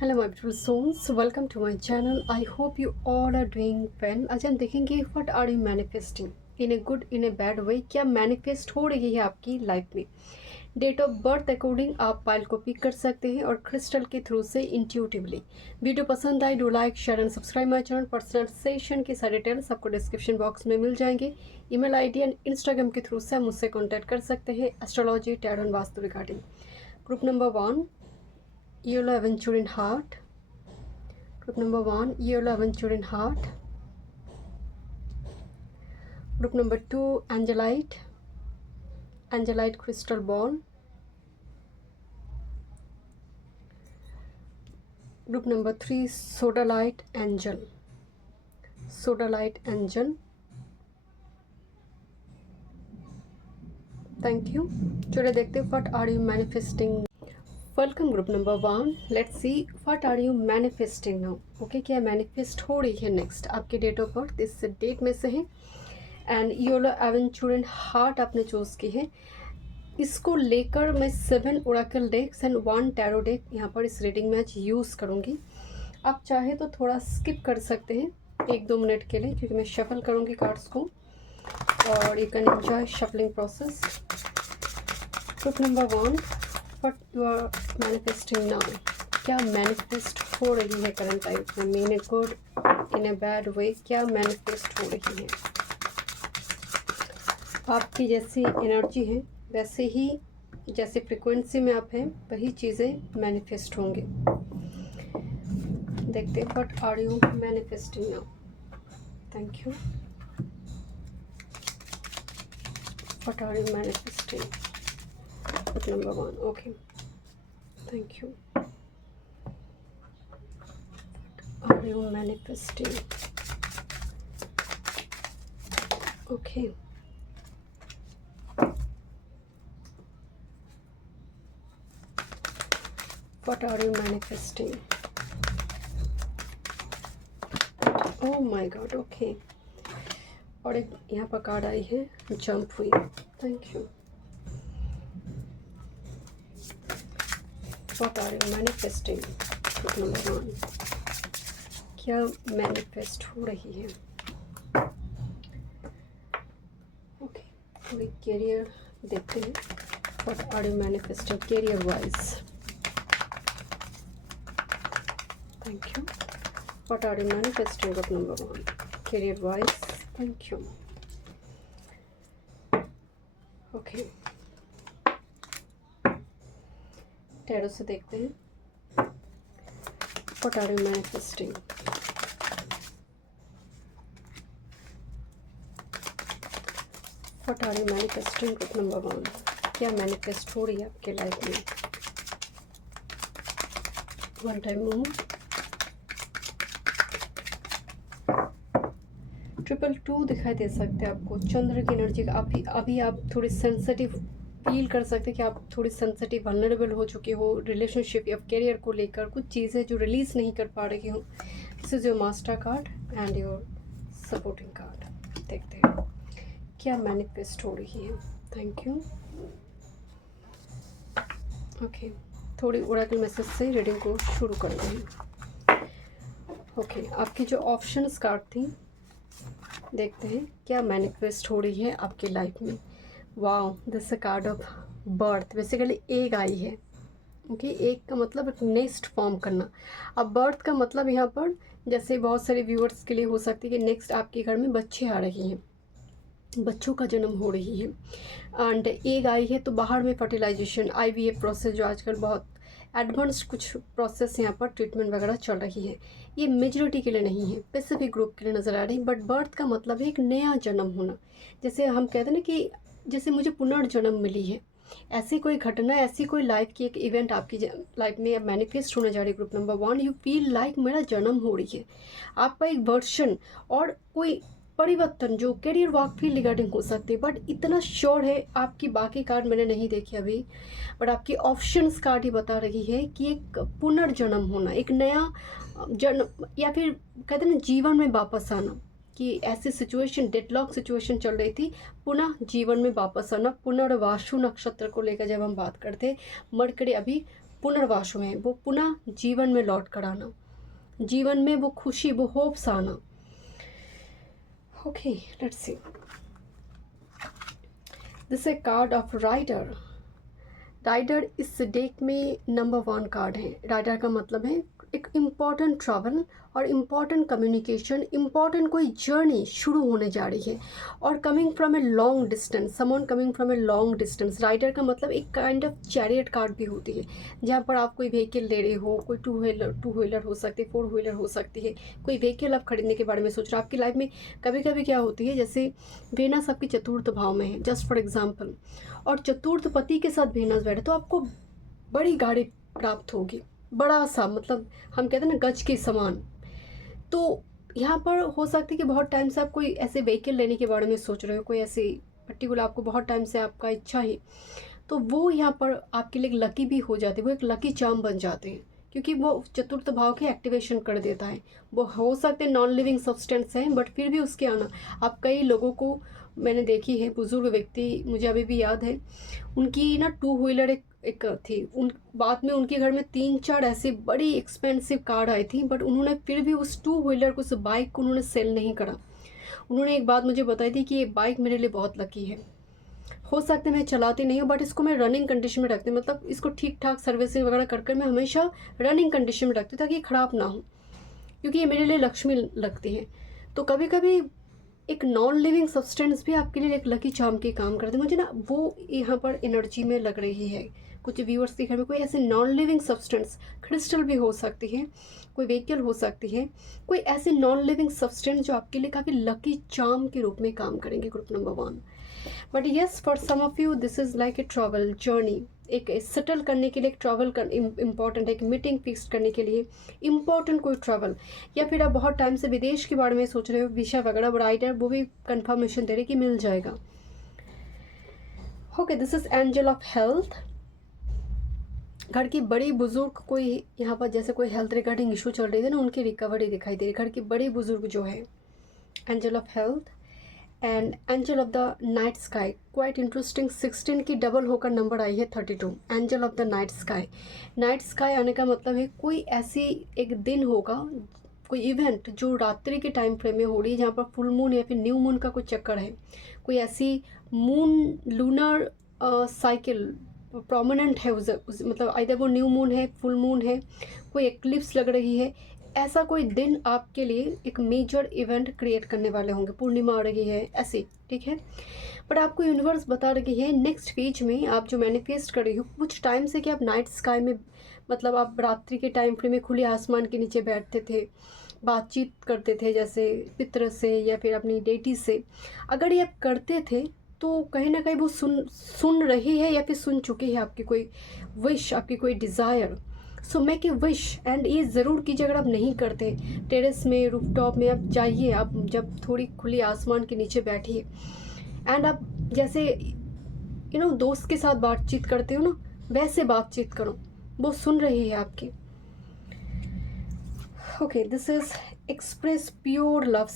Hello my beautiful souls, welcome to my channel. I hope you all are doing well. आज हम देखेंगे what are you manifesting in a good in a bad way. क्या manifest हो रही है आपकी life में। Date of birth according आप फाइल को पिक कर सकते हैं और क्रिस्टल के थ्रू से इंट्यूटिवली। वीडियो पसंद आए do like share and subscribe my channel. Personal session की सारी डिटेल्स आपको डिस्क्रिप्शन बॉक्स में मिल जाएंगे। ईमेल आईडी एंड इंस्टाग्राम के थ्रू से आप मुझसे कॉन्टैक्ट कर सकते हैं astrology tarot and vastu regarding. Group number 1 Yellow Aventurine Heart. Group number 1 Yellow Aventurine Heart. Group number 2 Angelite Crystal Ball. Group number 3 Sodalite Angel. Thank you. चलिए देखते हैं what are you manifesting. Welcome group number 1। Let's see what are you manifesting now. Okay, क्या manifest हो रही है next आपके date of birth इस date में से है। एंड येलो एवेंचुरन हार्ट आपने चूज की है। इसको लेकर मैं 7 oracle decks and 1 tarot deck यहाँ पर इस रीडिंग में आज यूज़ करूँगी। आप चाहे तो थोड़ा स्किप कर सकते हैं 1-2 मिनट के लिए, क्योंकि मैं शफल करूँगी कार्ड्स को और you can enjoy shuffling process. Group number 1 what you are manifesting now. क्या मैनिफेस्ट हो रही है करंट लाइफ में इन a good in a bad way. क्या मैनिफेस्ट हो रही है। आपकी जैसी एनर्जी है वैसे ही जैसे फ्रिक्वेंसी में आप हैं वही चीज़ें मैनिफेस्ट होंगे। देखते हैं what are you manifesting now. Thank you. What are you manifesting. Number 1 okay thank you. Are you manifesting? Okay. What are you manifesting? Oh my God. Okay. और एक यहाँ पर कार्ड आई है जंप हुई। Thank you. What are you manifesting? Number 1 क्या manifest हो रही है। ओके, थोड़ी कैरियर देखते हैं। What are you manifesting career wise. Thank you. What are you manifesting group number 1 career wise. Thank you. Okay, tarot से देखते हैं। What are you manifesting. What are you manifesting group number 1 क्या manifest हो रही है आपके life में। 1 time move. 222 दिखाई दे सकते हैं आपको चंद्र की एनर्जी का। अभी आप थोड़ी सेंसिटिव फील कर सकते हैं कि आप थोड़ी सेंसिटिव वल्नरेबल हो चुके हो रिलेशनशिप या करियर को लेकर। कुछ चीज़ें जो रिलीज़ नहीं कर पा रही हो। This is your master card and your supporting card. देखते हैं क्या मैनिफेस्ट हो रही है। Thank you. ओके, थोड़ी ओरेकल मैसेज से रीडिंग को शुरू करते हैं। ओके, आपकी जो ऑप्शंस कार्ड थी देखते हैं क्या मैनिफेस्ट हो रही है आपकी लाइफ में। Wow, this a card of birth. Basically egg आई है। ओके, एग का मतलब एक नेक्स्ट फॉर्म करना। अब बर्थ का मतलब यहाँ पर जैसे बहुत सारे व्यूअर्स के लिए हो सकती है कि नेक्स्ट आपके घर में बच्चे आ रही हैं, बच्चों का जन्म हो रही है। एंड एग आई है तो बाहर में फर्टिलाइजेशन IVF प्रोसेस जो आजकल बहुत एडवांस्ड कुछ प्रोसेस यहाँ पर ट्रीटमेंट वगैरह चल रही है। ये मेजॉरिटी के लिए नहीं है, स्पेसिफिक ग्रुप के लिए नज़र आ रही है। बट बर्थ का मतलब है एक नया जन्म होना। जैसे हम कहते हैं ना कि जैसे मुझे पुनर्जन्म मिली है, ऐसी कोई घटना, ऐसी कोई लाइफ की एक इवेंट आपकी लाइफ में मैनिफेस्ट होने जा रही है। Group number 1 you feel like मेरा जन्म हो रही है। आपका एक वर्शन और कोई परिवर्तन जो करियर वाक फील्ड रिगार्डिंग हो सकती है। बट इतना श्योर है, आपकी बाकी कार्ड मैंने नहीं देखी अभी, बट आपकी ऑप्शंस कार्ड ही बता रही है कि एक पुनर्जन्म होना, एक नया जन्म, या फिर कहते हैं ना जीवन में वापस आना। कि ऐसी सिचुएशन, डेडलॉक सिचुएशन चल रही थी, पुनः जीवन में वापस आना। पुनर्वासु नक्षत्र को लेकर जब हम बात करते हैं, मरकरी अभी पुनर्वास हुए हैं, वो पुनः जीवन में लौट कर आना, जीवन में वो खुशी, वो होप्स आना। Okay, let's see, this a card of rider. Rider इस डेक में नंबर 1 कार्ड है। राइडर का मतलब है एक इम्पॉर्टेंट ट्रैवल और इम्पॉर्टेंट कम्युनिकेशन, इम्पॉर्टेंट कोई जर्नी शुरू होने जा रही है, और coming from a long distance, someone coming from a long distance. Rider का मतलब एक काइंड ऑफ चैरियट कार्ड भी होती है, जहाँ पर आप कोई व्हीकल ले रहे हो, कोई टू व्हीलर हो सकती है, 4 व्हीलर हो सकती है, कोई व्हीकल आप खरीदने के बारे में सोच रहे हो। आपकी लाइफ में कभी कभी क्या होती है, जैसे वेनस आपकी चतुर्थ भाव में है, जस्ट फॉर एग्जाम्पल, और चतुर्थ पति के साथ वेनस बैठे, तो आपको बड़ी गाड़ी प्राप्त होगी, बड़ा सा, मतलब हम कहते हैं ना गज के समान। तो यहाँ पर हो सकता है कि बहुत टाइम से आप कोई ऐसे व्हीकल लेने के बारे में सोच रहे हो, कोई ऐसे पर्टिकुलर आपको बहुत टाइम से आपका इच्छा है, तो वो यहाँ पर आपके लिए लकी भी हो जाती है, वो एक लकी चार्म बन जाते हैं, क्योंकि वो चतुर्थ भाव के एक्टिवेशन कर देता है। वो हो सकते हैं नॉन लिविंग सब्सटेंस हैं, बट फिर भी उसके आना, आप कई लोगों को मैंने देखी है, बुजुर्ग व्यक्ति, मुझे अभी भी याद है, उनकी ना 2 व्हीलर एक थी, उन बाद में उनके घर में 3-4 ऐसी बड़ी एक्सपेंसिव कार आई थी, बट उन्होंने फिर भी उस 2 व्हीलर को, उस बाइक को उन्होंने सेल नहीं करा। उन्होंने एक बात मुझे बताई थी कि ये बाइक मेरे लिए बहुत लकी है, हो सकता है मैं चलाती नहीं हूँ, बट इसको मैं रनिंग कंडीशन में रखती हूँ, मतलब इसको ठीक ठाक सर्विसिंग वगैरह कर मैं हमेशा रनिंग कंडीशन में रखती हूँ, ताकि ये ख़राब ना हो, क्योंकि ये मेरे लिए लक्ष्मी लगती है। तो कभी कभी एक नॉन लिविंग सब्सटेंस भी आपके लिए एक लकी चार्म के काम करते हैं। मुझे ना वो यहाँ पर एनर्जी में लग रही है। कुछ व्यूअर्स के घर में कोई ऐसे नॉन लिविंग सब्सटेंस, क्रिस्टल भी हो सकती है, कोई व्हीकल हो सकती है, कोई ऐसे नॉन लिविंग सब्सटेंस जो आपके लिए काफ़ी लकी चार्म के रूप में काम करेंगे, group number 1। But yes, for some of you this is like a travel journey, एक सेटल करने के लिए एक ट्रैवल कर इम्पॉर्टेंट है, एक मीटिंग फिक्स करने के लिए इम्पॉर्टेंट कोई ट्रैवल, या फिर आप बहुत टाइम से विदेश के बारे में सोच रहे हो, वीज़ा वगैरह, राइडर वो भी कंफर्मेशन दे रहे कि मिल जाएगा। Okay, this is angel of health. घर की बड़ी बुजुर्ग, कोई यहाँ पर जैसे कोई हेल्थ रिगार्डिंग इशू चल रही थी ना, उनकी रिकवरी दिखाई दे रही, घर की बड़ी बुजुर्ग जो है, angel of health. And angel of the night sky, quite interesting, 16 की डबल होकर नंबर आई है 32, angel of the night sky. Night sky आने का मतलब है कोई ऐसी एक दिन होगा, कोई इवेंट जो रात्रि के टाइम फ्रेम में हो रही है, जहाँ पर फुल मून या फिर न्यू मून का कोई चक्कर है, कोई ऐसी मून लूनर साइकिल प्रोमिनेंट है, मतलब आइदर वो न्यू मून है, फुल मून है, कोई एक्लिप्स लग रही है, ऐसा कोई दिन आपके लिए एक मेजर इवेंट क्रिएट करने वाले होंगे, पूर्णिमा आ रही है ऐसे, ठीक है। बट आपको यूनिवर्स बता रही है नेक्स्ट पेज में आप जो मैनिफेस्ट कर रही हो कुछ टाइम से, कि आप नाइट स्काई में, मतलब आप रात्रि के टाइम फ्रेम में खुले आसमान के नीचे बैठते थे, बातचीत करते थे, जैसे पितर से या फिर अपनी डेटी से, अगर ये आप करते थे तो कहीं ना कहीं वो सुन रही है या फिर सुन चुकी है आपकी कोई विश, आपकी कोई desire. So make a wish, and ये ज़रूर कीजिए, अगर आप नहीं करते, टेरेस में, रूफटॉप में आप जाइए, आप जब थोड़ी खुली आसमान के नीचे बैठिए, एंड आप जैसे दोस्त के साथ बातचीत करते हो ना, वैसे बातचीत करो, वो सुन रही है आपकी। Okay, this is express pure love,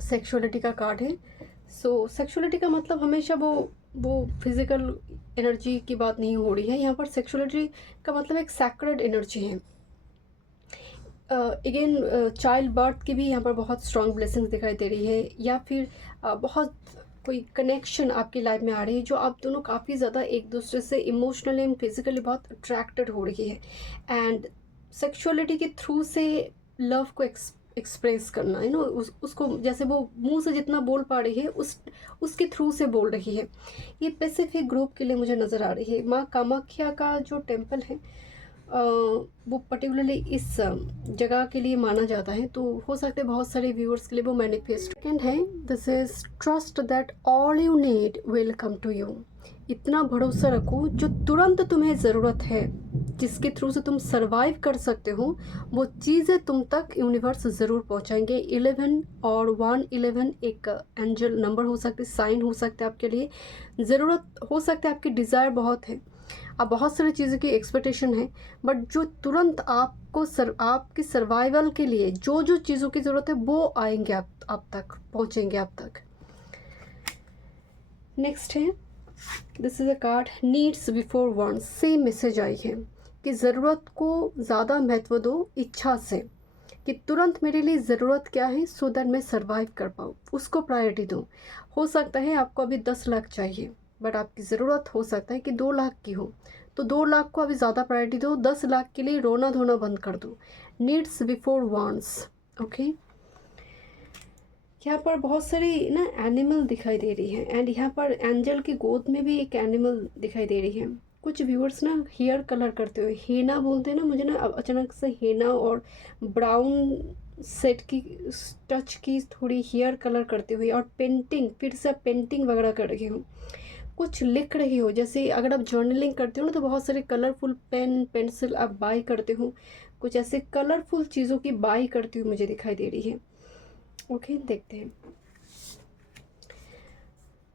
sexuality का कार्ड है। सो सेक्सुअलिटी का मतलब हमेशा वो फिजिकल एनर्जी की बात नहीं हो रही है यहाँ पर। सेक्सुअलिटी का मतलब एक सैक्रेड एनर्जी है। अगेन चाइल्ड बर्थ की भी यहाँ पर बहुत स्ट्रॉन्ग ब्लेसिंग्स दिखाई दे रही है, या फिर बहुत कोई कनेक्शन आपकी लाइफ में आ रही है, जो आप दोनों काफ़ी ज़्यादा एक दूसरे से इमोशनली एंड फिजिकली बहुत अट्रैक्टेड हो रही है, एंड सेक्सुअलिटी के थ्रू से लव को एक्सप्रेस करना, उसको जैसे वो मुंह से जितना बोल पा रही है उसके थ्रू से बोल रही है। ये पैसिफिक ग्रुप के लिए मुझे नज़र आ रही है। माँ कामाख्या का जो टेम्पल है वो पर्टिकुलरली इस जगह के लिए माना जाता है, तो हो सकते हैं बहुत सारे व्यूअर्स के लिए वो मैनिफेस्ट। सेकेंड है, this is trust that all you need will come to you. इतना भरोसा रखो, जो तुरंत तुम्हें ज़रूरत है, जिसके थ्रू से तुम सर्वाइव कर सकते हो, वो चीज़ें तुम तक यूनिवर्स ज़रूर पहुंचाएंगे। 11 और 111 एक एंजल नंबर हो सकते, साइन हो सकते हैं आपके लिए, ज़रूरत हो सकता है, आपकी डिज़ायर बहुत है, आप बहुत सारी चीज़ों की एक्सपेक्टेशन है, बट जो तुरंत आपको आपकी सर्वाइवल के लिए जो चीज़ों की ज़रूरत है वो आएंगे आप तक, पहुंचेंगे आप तक। नेक्स्ट है this is a card needs before wants. Same message आई है कि ज़रूरत को ज़्यादा महत्व दो इच्छा से, कि तुरंत मेरे लिए ज़रूरत क्या है सो दैट मैं सर्वाइव कर पाऊँ, उसको प्रायोरिटी दो। हो सकता है आपको अभी 10 लाख चाहिए, बट आपकी ज़रूरत हो सकता है कि 2 लाख की हो, तो 2 लाख को अभी ज़्यादा प्रायोरिटी दो, 10 लाख के लिए रोना धोना बंद कर दो। Needs before wants. ओके, यहाँ पर बहुत सारी ना एनिमल दिखाई दे रही है, एंड यहाँ पर एंजल की गोद में भी एक एनिमल दिखाई दे रही है। कुछ व्यूअर्स ना हेयर कलर करते हुए, हेना बोलते हैं ना, मुझे ना अब अचानक से हेना और ब्राउन सेट की टच की थोड़ी हेयर कलर करते हुए, और पेंटिंग, फिर से पेंटिंग वगैरह कर रही हूँ, कुछ लिख रही हो। जैसे अगर आप जर्नलिंग करते हो ना तो बहुत सारे कलरफुल पेन पेंसिल आप बाई करते हो, कुछ ऐसे कलरफुल चीज़ों की बाई करती हुई मुझे दिखाई दे रही है। ओके, देखते हैं।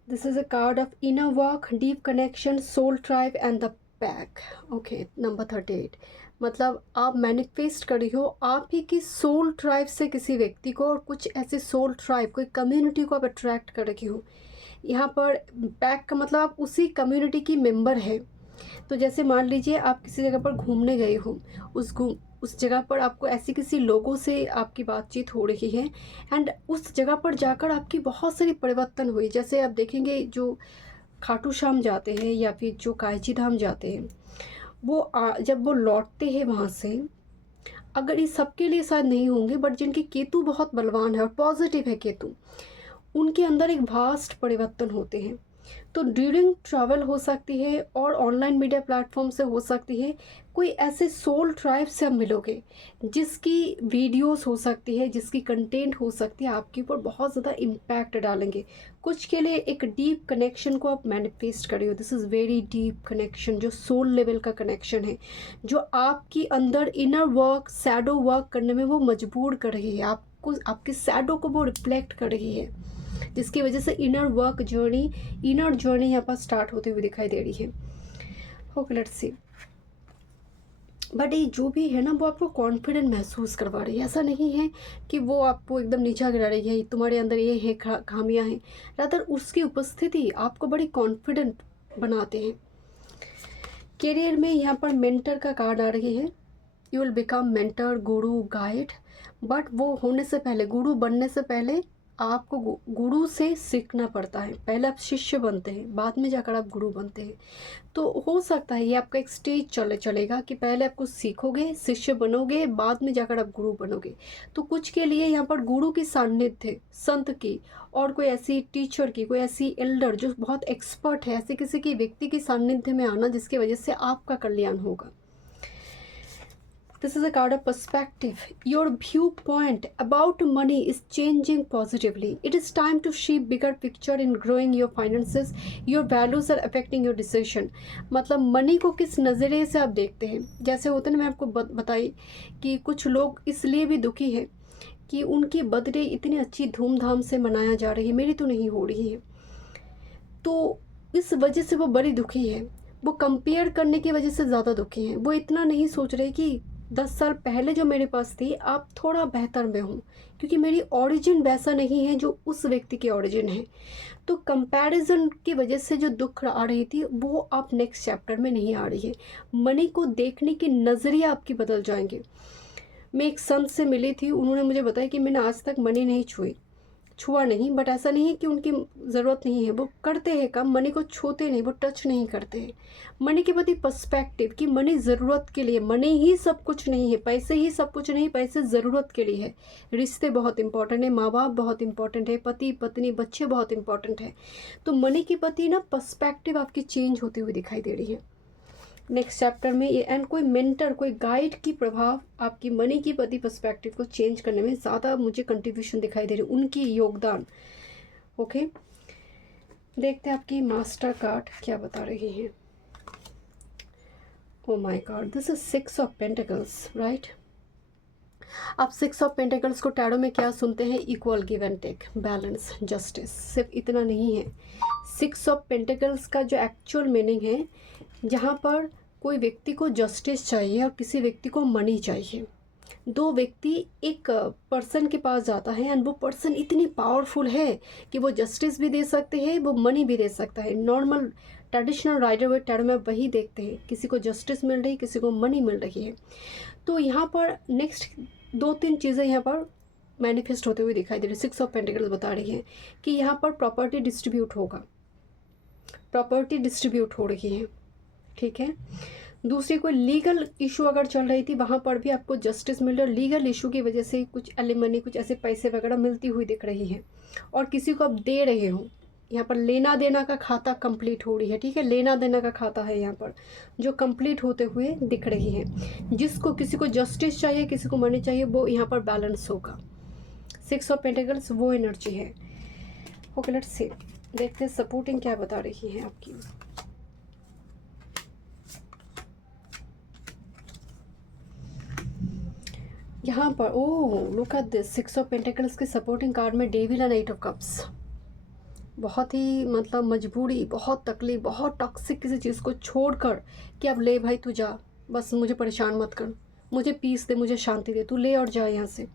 This is a card of inner work, deep connection, soul tribe and the pack. Okay, number 38। मतलब आप मैनिफेस्ट कर रही हो आप ही की सोल ट्राइब से किसी व्यक्ति को, और कुछ ऐसे सोल ट्राइब, कोई कम्युनिटी को आप अट्रैक्ट कर रही हो। यहाँ पर पैक का मतलब आप उसी कम्युनिटी की मेंबर है। तो जैसे मान लीजिए आप किसी जगह पर घूमने गए हो, उस जगह पर आपको ऐसी किसी लोगों से आपकी बातचीत हो रही है, एंड उस जगह पर जाकर आपकी बहुत सारी परिवर्तन हुई। जैसे आप देखेंगे जो खाटू श्याम जाते हैं या फिर जो कांची धाम जाते हैं, वो जब वो लौटते हैं वहाँ से, अगर ये सबके लिए शायद नहीं होंगे, बट जिनके केतु बहुत बलवान है और पॉजिटिव है केतु, उनके अंदर एक वास्ट परिवर्तन होते हैं। तो ड्यूरिंग ट्रैवल हो सकती है और ऑनलाइन मीडिया प्लेटफॉर्म से हो सकती है, कोई ऐसे सोल ट्राइब से आप मिलोगे जिसकी वीडियोस हो सकती है, जिसकी कंटेंट हो सकती है, आपके ऊपर बहुत ज़्यादा इम्पैक्ट डालेंगे। कुछ के लिए एक डीप कनेक्शन को आप मैनिफेस्ट कर रहे हो। This is very deep connection, जो सोल लेवल का कनेक्शन है, जो आपकी अंदर इनर वर्क, शैडो वर्क करने में वो मजबूर कर रही है आपको, आपके शैडो को वो रिफ्लेक्ट कर रही है, जिसकी वजह से इनर जर्नी यहाँ पर स्टार्ट होते हुए दिखाई दे रही है। Okay, let's C. बट ये जो भी है ना, वो आपको कॉन्फिडेंट महसूस करवा रही है। ऐसा नहीं है कि वो आपको एकदम नीचा गिरा रही है, तुम्हारे अंदर ये है खामियां हैं, रादर उसकी उपस्थिति आपको बड़ी कॉन्फिडेंट बनाते हैं। करियर में यहाँ पर मेंटर का कार्ड आ रही है। You will become mentor, Guru, guide, but वो होने से पहले, गुरु बनने से पहले आपको गुरु से सीखना पड़ता है। पहले आप शिष्य बनते हैं, बाद में जाकर आप गुरु बनते हैं। तो हो सकता है ये आपका एक स्टेज चलेगा कि पहले आप कुछ सीखोगे, शिष्य बनोगे, बाद में जाकर आप गुरु बनोगे। तो कुछ के लिए यहाँ पर गुरु की सान्निध्य, संत की, और कोई ऐसी टीचर की, कोई ऐसी एल्डर जो बहुत एक्सपर्ट है, ऐसे किसी की व्यक्ति की सान्निध्य में आना, जिसकी वजह से आपका कल्याण होगा। This is a card of perspective. Your viewpoint about money is changing positively. It is time to see bigger picture in growing your finances. Your values are affecting your decision. मतलब मनी को किस नज़रिए से आप देखते हैं। जैसे होता है ना, मैं आपको बताई कि कुछ लोग इसलिए भी दुखी है कि उनकी बर्थडे इतनी अच्छी धूमधाम से मनाया जा रही है, मेरी तो नहीं हो रही है, तो इस वजह से वो बड़ी दुखी है। वो कंपेयर करने की वजह से ज़्यादा दुखी हैं। वो इतना नहीं सोच रहे कि 10 साल पहले जो मेरे पास थी आप थोड़ा बेहतर में हूँ, क्योंकि मेरी ओरिजिन वैसा नहीं है जो उस व्यक्ति की ओरिजिन है। तो कंपैरिजन की वजह से जो दुख आ रही थी वो आप नेक्स्ट चैप्टर में नहीं आ रही है। मनी को देखने की नज़रिया आपकी बदल जाएंगे। मैं एक संत से मिली थी, उन्होंने मुझे बताया कि मैंने आज तक मनी नहीं छुआ नहीं, बट ऐसा नहीं है कि उनकी ज़रूरत नहीं है, वो करते हैं काम, मनी को छूते नहीं, वो टच नहीं करते हैं। मनी के प्रति पर्सपेक्टिव कि मनी ज़रूरत के लिए, मनी ही सब कुछ नहीं है, पैसे ही सब कुछ नहीं, पैसे ज़रूरत के लिए है। रिश्ते बहुत इंपॉर्टेंट है, माँ बाप बहुत इंपॉर्टेंट है, पति पत्नी बच्चे बहुत इंपॉर्टेंट है। तो मनी के प्रति ना पर्सपेक्टिव आपकी चेंज होती हुई दिखाई दे रही है नेक्स्ट चैप्टर में। ये एंड कोई मेंटर, कोई गाइड की प्रभाव आपकी मनी की प्रति पर्सपेक्टिव को चेंज करने में ज़्यादा मुझे कंट्रीब्यूशन दिखाई दे रही है, उनकी योगदान। ओके, देखते हैं आपकी मास्टर कार्ड क्या बता रही है। Oh my God, this is 6 of pentacles, right. आप 6 ऑफ पेंटिकल्स को टैरो में क्या सुनते हैं? Equal, give and take, balance, justice. सिर्फ इतना नहीं है, 6 ऑफ पेंटिकल्स का जो एक्चुअल मीनिंग है, जहाँ पर कोई व्यक्ति को जस्टिस चाहिए और किसी व्यक्ति को मनी चाहिए, दो व्यक्ति एक पर्सन के पास जाता है एंड वो पर्सन इतनी पावरफुल है कि वो जस्टिस भी दे सकते हैं, वो मनी भी दे सकता है। Normal traditional rider Waite tarot में वही देखते हैं, किसी को जस्टिस मिल रही, किसी को मनी मिल रही है। तो यहाँ पर नेक्स्ट 2-3 चीज़ें यहाँ पर मैनिफेस्ट होते हुए दिखाई दे रही है। 6 ऑफ पेंटिकल्स बता रही है कि यहाँ पर प्रॉपर्टी डिस्ट्रीब्यूट होगा, प्रॉपर्टी डिस्ट्रीब्यूट हो रही है, ठीक है। दूसरी कोई लीगल इशू अगर चल रही थी, वहाँ पर भी आपको जस्टिस मिल रहा है। लीगल इशू की वजह से कुछ एलिमनी, कुछ ऐसे पैसे वगैरह मिलती हुई दिख रही है, और किसी को आप दे रहे हो। यहाँ पर लेना देना का खाता कंप्लीट हो रही है, ठीक है। लेना देना का खाता है यहाँ पर जो कंप्लीट होते हुए दिख रही है। जिसको किसी को जस्टिस चाहिए, किसी को मनी चाहिए, वो यहाँ पर बैलेंस होगा। 6 ऑफ पेंटिकल्स वो एनर्जी है। ओके, लेट्स सी, देखते हैं सपोर्टिंग क्या बता रही है आपकी। यहाँ पर oh look at this, 6 of pentacles के सपोर्टिंग कार्ड में डेविल एंड 8 ऑफ कप्स। बहुत ही मतलब मजबूरी, बहुत तकलीफ, बहुत टॉक्सिक किसी चीज़ को छोड़कर कि अब ले भाई तू जा, बस मुझे परेशान मत कर, मुझे पीस दे, मुझे शांति दे, तू ले और जा यहाँ से।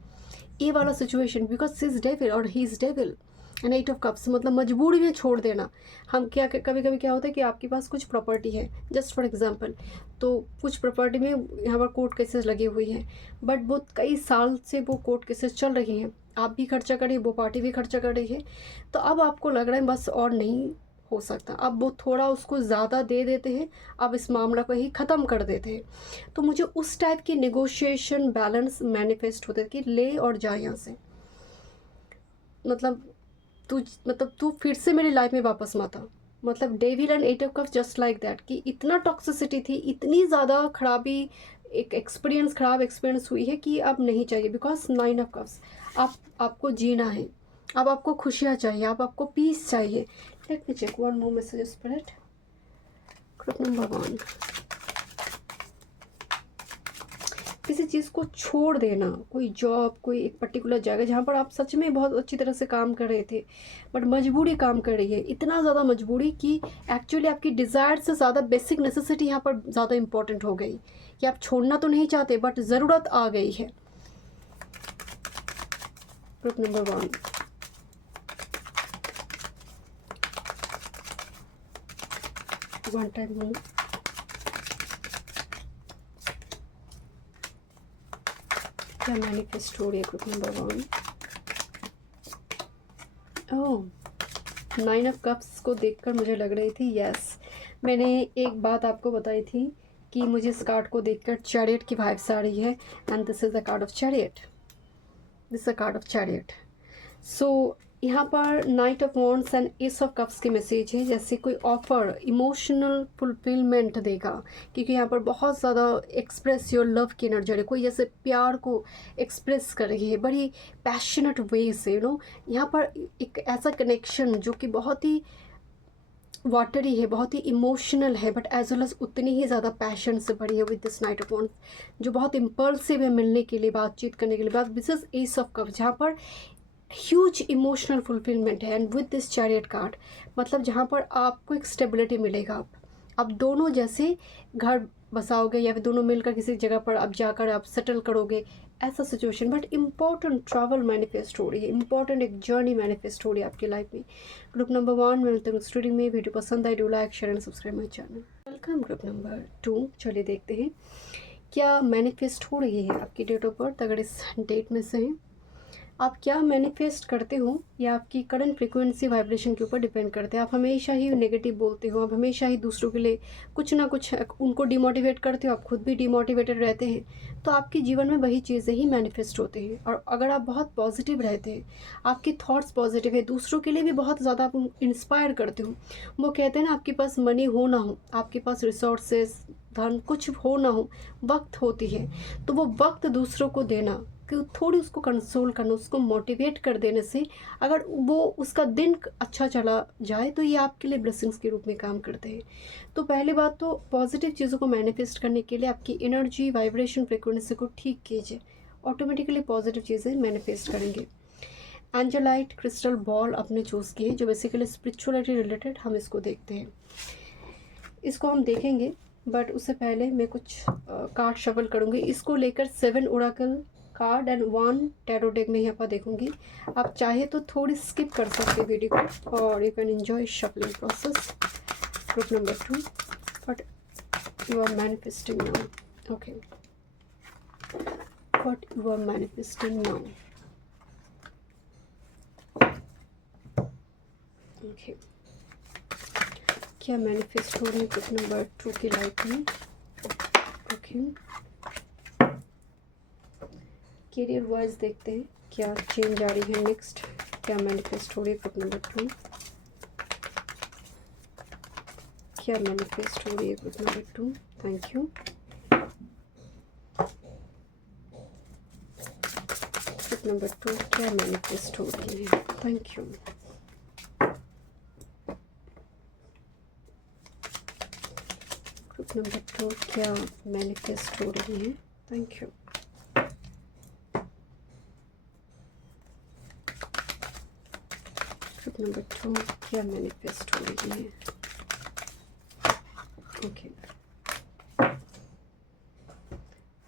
ये वाला situation, because she is devil और he is devil and 8 of cups, मतलब मजबूरी में छोड़ देना। हम क्या कभी कभी क्या होता है कि आपके पास कुछ प्रॉपर्टी है, जस्ट फॉर एग्जांपल, तो कुछ प्रॉपर्टी में यहाँ पर कोर्ट केसेस लगे हुए हैं, बट वो कई साल से वो कोर्ट केसेस चल रही हैं, आप भी खर्चा कर रही है, वो पार्टी भी खर्चा कर रही है, तो अब आपको लग रहा है बस और नहीं हो सकता, अब वो थोड़ा उसको ज़्यादा दे देते हैं, अब इस मामला को ही ख़त्म कर देते हैं। तो मुझे उस टाइप की नेगोशिएशन बैलेंस मैनिफेस्ट होते कि ले और जा यहाँ से, मतलब तू फिर से मेरी लाइफ में वापस मत आ। मतलब devil and 8 of cups just like that कि इतना टॉक्सिसिटी थी, इतनी ज़्यादा खराबी, एक खराब एक्सपीरियंस हुई है कि अब नहीं चाहिए। बिकॉज 9 ऑफ कप्स, आपको जीना है, अब आपको खुशियाँ चाहिए, अब आपको पीस चाहिए। Let me check one more message spirit. Group number 1, किसी चीज़ को छोड़ देना, कोई जॉब, कोई एक पर्टिकुलर जगह जहाँ पर आप सच में बहुत अच्छी तरह से काम कर रहे थे, बट मजबूरी काम कर रही है, इतना ज़्यादा मजबूरी कि एक्चुअली आपकी डिज़ायर से ज़्यादा बेसिक नेसेसिटी यहाँ पर ज़्यादा इंपॉर्टेंट हो गई कि आप छोड़ना तो नहीं चाहते बट ज़रूरत आ गई है। Group number 1, one time move, क्या मैनिफेस्ट हो रही है group number 1। Oh 9 of cups को देखकर मुझे लग रही थी यस, मैंने एक बात आपको बताई थी कि मुझे इस कार्ड को देखकर चैरियट की वाइब्स आ रही है and this is the card of chariot, this is the card of chariot. So यहाँ पर knight of wands and ace of cups के मैसेज है, जैसे कोई ऑफर इमोशनल फुलफिलमेंट देगा, क्योंकि यहाँ पर बहुत ज़्यादा एक्सप्रेस योर लव की एनर्जी है, कोई जैसे प्यार को एक्सप्रेस कर रही है बड़ी पैशनेट वे से, यहाँ पर एक ऐसा कनेक्शन जो कि बहुत ही वाटरी है, बहुत ही इमोशनल है, बट एज वेल एज उतनी ही ज़्यादा पैशन से भरी है with this night of wands, जो बहुत इम्पल्सिव है मिलने के लिए, बातचीत करने के लिए। बात this is S of cups, जहाँ पर ह्यूज इमोशनल फुलफिलमेंट है and with this chariot card, मतलब जहाँ पर आपको एक स्टेबिलिटी मिलेगा। आप दोनों जैसे घर बसाओगे या फिर दोनों मिलकर किसी जगह पर आप जाकर आप सेटल करोगे, ऐसा situation. But important travel manifest हो रही है, इम्पॉर्टेंट एक जर्नी मैनिफेस्ट हो रही है आपकी लाइफ में। ग्रुप नंबर 1 मिलते हैं स्टूडियो में। वीडियो पसंद I do like share and subscribe my channel. Welcome group number 2। चलिए देखते हैं क्या मैनिफेस्ट हो रही है आपकी डेट ऑफ बर्थ। अगर इस डेट में से हैं, आप क्या मैनिफेस्ट करते हो या आपकी करंट फ्रिक्वेंसी वाइब्रेशन के ऊपर डिपेंड करते हैं। आप हमेशा ही नेगेटिव बोलते हो, आप हमेशा ही दूसरों के लिए कुछ ना कुछ उनको डिमोटिवेट करते हो, आप खुद भी डिमोटिवेटेड रहते हैं, तो आपके जीवन में वही चीज़ें ही मैनिफेस्ट होती हैं। और अगर आप बहुत पॉजिटिव रहते हैं, आपके थॉट्स पॉजिटिव है, दूसरों के लिए भी बहुत ज़्यादा आप इंस्पायर करते हो। वो कहते हैं ना, आपके पास मनी हो ना हो, आपके पास रिसोर्सेज, धन कुछ हो ना हो, वक्त होती है, तो वो वक्त दूसरों को देना, कि थोड़ी उसको कंसोल करना, उसको मोटिवेट कर देने से अगर वो उसका दिन अच्छा चला जाए तो ये आपके लिए ब्लेसिंग्स के रूप में काम करते हैं। तो पहली बात तो पॉजिटिव चीज़ों को मैनिफेस्ट करने के लिए आपकी एनर्जी वाइब्रेशन फ्रिक्वेंसी को ठीक कीजिए, ऑटोमेटिकली पॉजिटिव चीज़ें मैनिफेस्ट करेंगे। एंजेलाइट क्रिस्टल बॉल आपने चूज़ की है, जो बेसिकली स्पिरिचुअलिटी रिलेटेड, हम इसको देखते हैं। इसको हम देखेंगे बट उससे पहले मैं कुछ कार्ड शफल करूँगी। इसको लेकर 7 Oracle card and 1 tarot deck में यहाँ पर देखूँगी। आप चाहे तो थोड़ी स्किप कर सकते हैं वीडियो को और you can enjoy shuffling process. Group number 2, but you are manifesting now. Okay, what you are manifesting now. Okay, क्या मैनिफेस्ट हो रही है ग्रुप नंबर 2 की लाइफ में? ओके, करियर वाइज देखते हैं क्या चेंज आ रही है नेक्स्ट, क्या मैनिफेस्ट हो रही है ग्रुप नंबर 2, क्या मैनिफेस्ट हो रही है group number 2। Thank you. Group number 2 क्या मैनिफेस्ट हो रही है? Thank you. ग्रुप नंबर 2 क्या मैनिफेस्ट हो रही है? Thank you. ग्रुप नंबर 2 क्या मैनिफेस्ट हो रही है? ओके,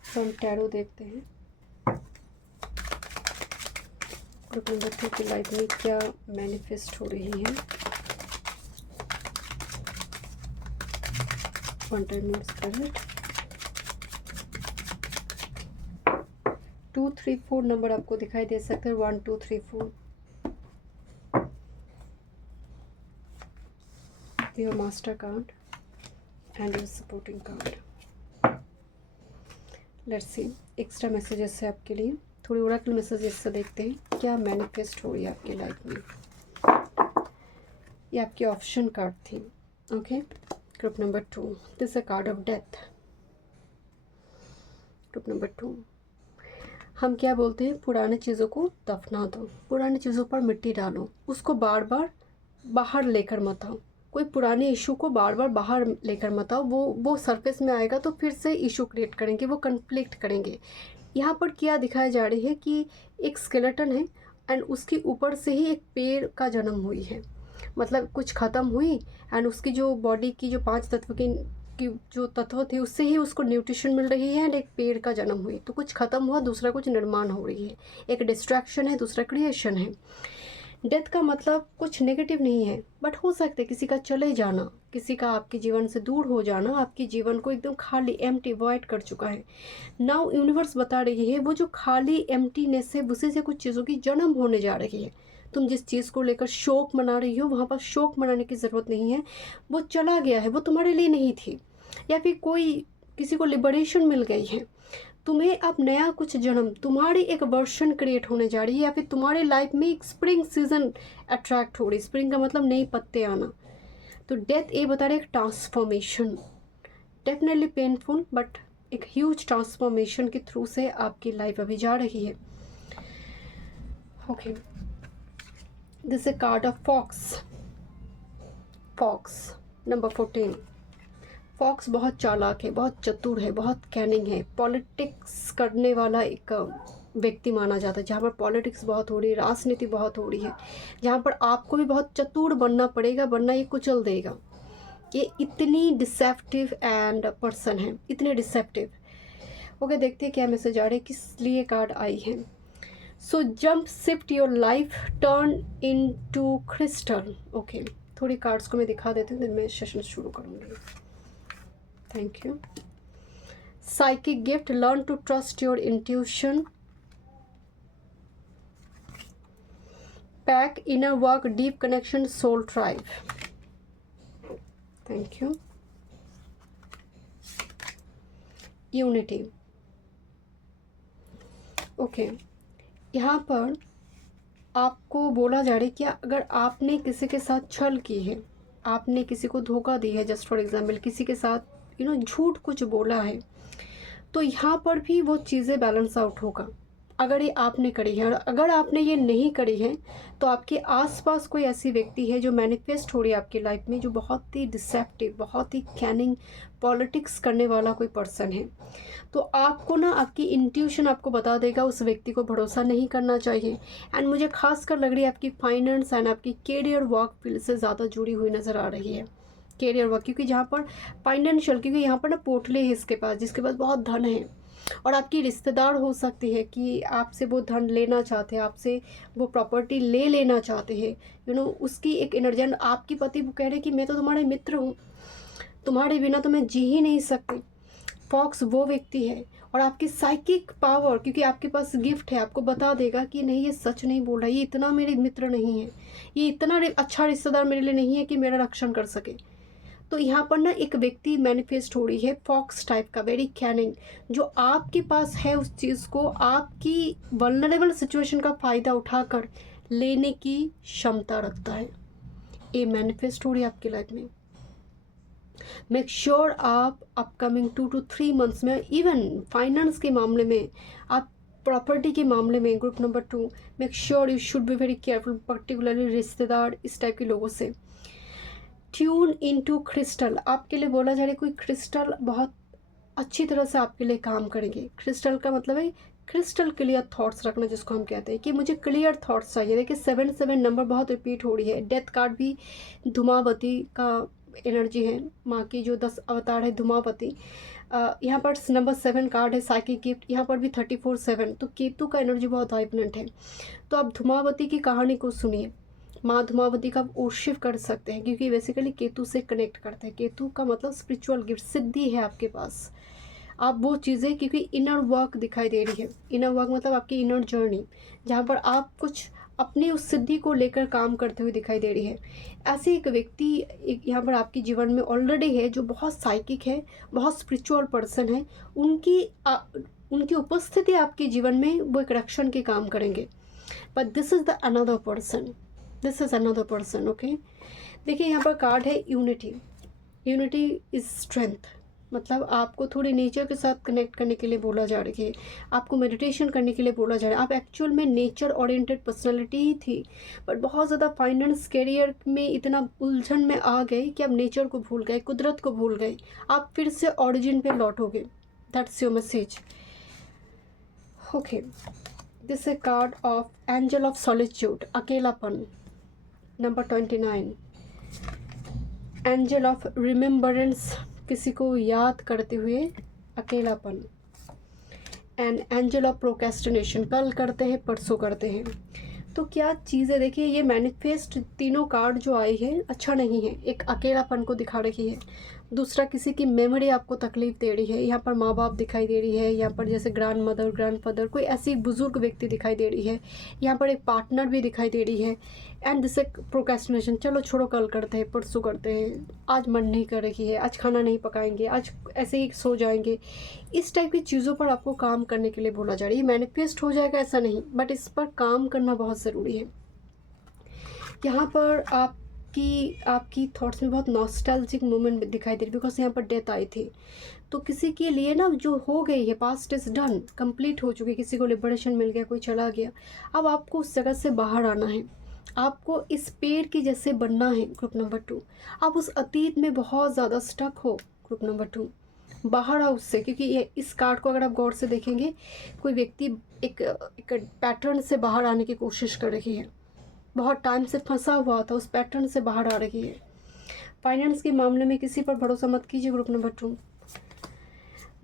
फ्रॉम टैरो देखते हैं ग्रुप नंबर 2 की लाइफ में क्या मैनिफेस्ट हो रही है। 1 टाइम मीन्स करेक्ट। 2 3 4 नंबर आपको दिखाई दे सकते हैं। 1 2 3 4 your master card and your supporting card. Let's see extra messages है आपके लिए। थोड़ी ओरेकल मैसेजेस से देखते हैं क्या मैनिफेस्ट हो रही है आपकी लाइफ में। ये आपकी ऑप्शन कार्ड थी। Okay, group number 2, this a card of death. Group number 2, हम क्या बोलते हैं? पुराने चीज़ों को दफना दो, पुरानी चीज़ों पर मिट्टी डालो, उसको बार बार बाहर लेकर मत आओ। कोई पुराने इशू को बार बार बाहर लेकर मत आओ। वो सरफेस में आएगा तो फिर से इशू क्रिएट करेंगे, वो कन्फ्लिक्ट करेंगे। यहाँ पर क्या दिखाया जा रही है कि एक स्केलेटन है एंड उसके ऊपर से ही एक पेड़ का जन्म हुई है। मतलब कुछ ख़त्म हुई एंड उसकी जो बॉडी की जो 5 तत्व की जो तत्व थे उससे ही उसको न्यूट्रिशन मिल रही है एंड एक पेड़ का जन्म हुई। तो कुछ ख़त्म हुआ, दूसरा कुछ निर्माण हो रही है। एक डिस्ट्रैक्शन है, दूसरा क्रिएशन है। डेथ का मतलब कुछ नेगेटिव नहीं है, बट हो सकता है किसी का चले जाना, किसी का आपके जीवन से दूर हो जाना आपके जीवन को एकदम खाली एम्प्टी वॉइड कर चुका है। नाउ यूनिवर्स बता रही है वो जो खाली एम्प्टीनेस है उसी से कुछ चीज़ों की जन्म होने जा रही है। तुम जिस चीज़ को लेकर शोक मना रही हो वहाँ पर शोक मनाने की ज़रूरत नहीं है। वो चला गया है, वो तुम्हारे लिए नहीं थी, या फिर कोई किसी को लिबरेशन मिल गई है। तुम्हें अब नया कुछ जन्म, तुम्हारी एक वर्शन क्रिएट होने जा रही है, या फिर तुम्हारे लाइफ में एक स्प्रिंग सीजन अट्रैक्ट हो रही। स्प्रिंग का मतलब नई पत्ते आना। तो डेथ ये बता रहे एक ट्रांसफॉर्मेशन, डेफिनेटली पेनफुल बट एक ह्यूज ट्रांसफॉर्मेशन के थ्रू से आपकी लाइफ अभी जा रही है। Okay, this a card of fox. Fox number 14। Fox बहुत चालाक है, बहुत चतुर है, बहुत कैनिंग है। पॉलिटिक्स करने वाला एक व्यक्ति माना जाता है। जहाँ पर पॉलिटिक्स बहुत हो रही है, राजनीति बहुत हो रही है, जहाँ पर आपको भी बहुत चतुर बनना पड़ेगा, वरना ये कुचल देगा। ये इतनी डिसेप्टिव एंड पर्सन है, इतने डिसेप्टिव। ओके, देखते हैं क्या मैसेज आ रहे हैं, किस लिए कार्ड आई है। So jump shift your life turn into crystal. Okay, थोड़ी कार्ड्स को मैं दिखा देती हूँ, दिन में सेशन शुरू करूँगी। Thank you. Psychic gift, learn to trust your intuition. Pack, inner work, deep connection, soul tribe. Thank you. Unity. Okay. यहाँ पर आपको बोला जा रहा है कि अगर आपने किसी के साथ छल की है, आपने किसी को धोखा दी है, जस्ट फॉर एग्जाम्पल किसी के साथ झूठ कुछ बोला है, तो यहाँ पर भी वो चीज़ें बैलेंस आउट होगा अगर ये आपने करी है। और अगर आपने ये नहीं करी है तो आपके आसपास कोई ऐसी व्यक्ति है जो मैनिफेस्ट हो रही है आपकी लाइफ में, जो बहुत ही डिसेप्टिव, बहुत ही कैनिंग, पॉलिटिक्स करने वाला कोई पर्सन है। तो आपको ना आपकी इंट्यूशन आपको बता देगा उस व्यक्ति को भरोसा नहीं करना चाहिए। एंड मुझे खासकर लग रही है आपकी फाइनेंस एंड आपकी कैरियर वर्क फील्ड से ज़्यादा जुड़ी हुई नज़र आ रही है। कैरियर वर्क, क्योंकि जहाँ पर फाइनेंशियल, क्योंकि यहाँ पर ना पोटले है इसके पास, जिसके पास बहुत धन है, और आपकी रिश्तेदार हो सकती है कि आपसे वो धन लेना चाहते हैं, आपसे वो प्रॉपर्टी ले लेना चाहते हैं, उसकी एक एनर्जी। आपकी पति वो कह रहे हैं कि मैं तो तुम्हारे मित्र हूँ, तुम्हारे बिना तो मैं जी ही नहीं सकती। फॉक्स वो व्यक्ति है, और आपकी साइकिक पावर, क्योंकि आपके पास गिफ्ट है, आपको बता देगा कि नहीं ये सच नहीं बोल रहा, ये इतना मेरे मित्र नहीं है, ये इतना अच्छा रिश्तेदार मेरे लिए नहीं है कि मेरा रक्षण कर सके। तो यहाँ पर ना एक व्यक्ति मैनिफेस्ट हो रही है फॉक्स टाइप का, वेरी कैनिंग, जो आपके पास है उस चीज़ को आपकी वल्नरेबल सिचुएशन का फ़ायदा उठाकर लेने की क्षमता रखता है। ये मैनिफेस्ट हो रही है आपकी लाइफ में। मेक श्योर आप अपकमिंग 2 to 3 मंथ्स में, इवन फाइनेंस के मामले में, आप प्रॉपर्टी के मामले में, group number 2, make sure you should be very careful, particularly रिश्तेदार इस टाइप के लोगों से। ट्यून इनटू क्रिस्टल, आपके लिए बोला जा रहा है कोई क्रिस्टल बहुत अच्छी तरह से आपके लिए काम करेंगे। क्रिस्टल का मतलब है क्रिस्टल क्लियर थॉट्स रखना, जिसको हम कहते हैं कि मुझे क्लियर थॉट्स चाहिए। देखिए 7 नंबर बहुत रिपीट हो रही है। डेथ कार्ड भी धूमावती का एनर्जी है, माँ की जो 10 अवतार है धूमावती। यहाँ पर नंबर 7 कार्ड है साइकिक गिफ्ट, यहाँ पर भी 34/7, तो केतु का एनर्जी बहुत वाइब्रेंट है। तो आप धूमावती की कहानी को सुनिए, माँ धूमावती का आप वर्शिप कर सकते हैं, क्योंकि बेसिकली केतु से कनेक्ट करते हैं। केतु का मतलब स्पिरिचुअल गिफ्ट, सिद्धि है आपके पास। आप वो चीज़ें, क्योंकि इनर वर्क दिखाई दे रही है, इनर वर्क मतलब आपकी इनर जर्नी, जहाँ पर आप कुछ अपनी उस सिद्धि को लेकर काम करते हुए दिखाई दे रही है। ऐसे एक व्यक्ति यहाँ पर आपके जीवन में ऑलरेडी है, जो बहुत साइकिक है, बहुत स्पिरिचुअल पर्सन है। उनकी उपस्थिति आपके जीवन में वो एक रक्षण के काम करेंगे। But this is the another person, this is another person, okay. देखिए यहाँ पर कार्ड है यूनिटी। यूनिटी इज़ स्ट्रेंथ, मतलब आपको थोड़ी नेचर के साथ कनेक्ट करने के लिए बोला जा रही है, आपको मेडिटेशन करने के लिए बोला जा रहा है। आप एक्चुअल में नेचर ओरिएंटेड पर्सनालिटी ही थी, बट बहुत ज़्यादा फाइनेंस करियर में इतना उलझन में आ गए कि आप नेचर को भूल गए, कुदरत को भूल गए। आप फिर से ओरिजिन पे लौटोगे, that's your message, okay. This a card of angel of solitude, अकेलापन, नंबर 29। एंजल ऑफ रिमेम्बरेंस, किसी को याद करते हुए अकेलापन। एंड एंजल ऑफ प्रोक्रेस्टिनेशन, कल करते हैं परसों करते हैं। तो क्या चीज़ें, देखिए ये मैनिफेस्ट तीनों कार्ड जो आई है अच्छा नहीं है। एक अकेलापन को दिखा रही है, दूसरा किसी की मेमोरी आपको तकलीफ दे रही है। यहाँ पर माँ बाप दिखाई दे रही है, यहाँ पर जैसे ग्रैंड मदर ग्रैंड फादर, कोई ऐसी बुजुर्ग व्यक्ति दिखाई दे रही है। यहाँ पर एक पार्टनर भी दिखाई दे रही है। एंड दिस एक प्रोक्रेस्टिनेशन, चलो छोड़ो कल करते हैं परसों करते हैं, आज मन नहीं कर रही है, आज खाना नहीं पकाएंगे, आज ऐसे ही सो जाएंगे। इस टाइप की चीज़ों पर आपको काम करने के लिए बोला जा रहा है। ये मैनिफेस्ट हो जाएगा ऐसा नहीं, बट इस पर काम करना बहुत ज़रूरी है। यहाँ पर आपकी थॉट्स में बहुत नॉस्टैल्जिक मोमेंट दिखाई दे रही है, बिकॉज यहाँ पर डेथ आई थी। तो किसी के लिए ना जो हो गई है, पास्ट इज डन, कंप्लीट हो चुकी है, किसी को लिबरेशन मिल गया, कोई चला गया, अब आपको उस जगह से बाहर आना है, आपको इस पेड़ की जैसे बनना है, ग्रुप नंबर 2। आप उस अतीत में बहुत ज़्यादा स्टक हो, ग्रुप नंबर 2, बाहर आओ उससे। क्योंकि ये इस कार्ड को अगर आप गौर से देखेंगे, कोई व्यक्ति एक पैटर्न से बाहर आने की कोशिश कर रही है, बहुत टाइम से फंसा हुआ था, उस पैटर्न से बाहर आ रही है। फाइनेंस के मामले में किसी पर भरोसा मत कीजिए, group number 2।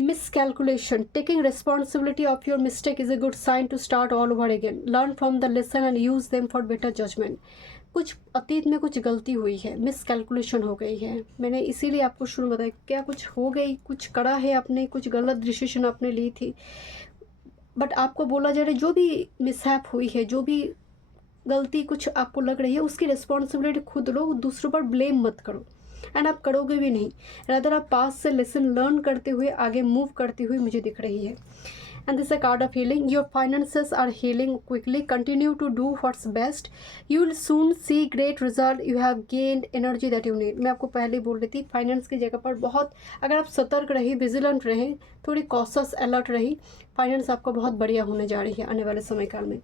Miscalculation, taking responsibility of your mistake is a good sign to start all over again, learn from the lesson and use them for better judgement. कुछ अतीत में कुछ गलती हुई है, मिसकैलकुलेशन हो गई है, मैंने इसीलिए आपको शुरू में बताया, क्या कुछ हो गई, कुछ करा है आपने, कुछ गलत डिसीजन आपने ली थी, बट आपको बोला जा रहा है जो भी मिसहैप हुई है, जो भी गलती कुछ आपको लग रही है, उसकी रिस्पॉन्सिबिलिटी खुद लो, दूसरों पर ब्लेम मत करो। एंड आप करोगे भी नहीं, रादर आप पास से लेसन लर्न करते हुए आगे मूव करते हुए मुझे दिख रही है। And this a card of healing, your finances are healing quickly, continue to do what's best, you will soon see great result, you have gained energy that you need. मैं आपको पहले बोल रही थी, फाइनेंस की जगह पर बहुत अगर आप सतर्क रही, विजिलेंट रहे, थोड़ी कॉशस अलर्ट रही, फाइनेंस आपका बहुत बढ़िया होने जा रही है आने वाले समय काल में।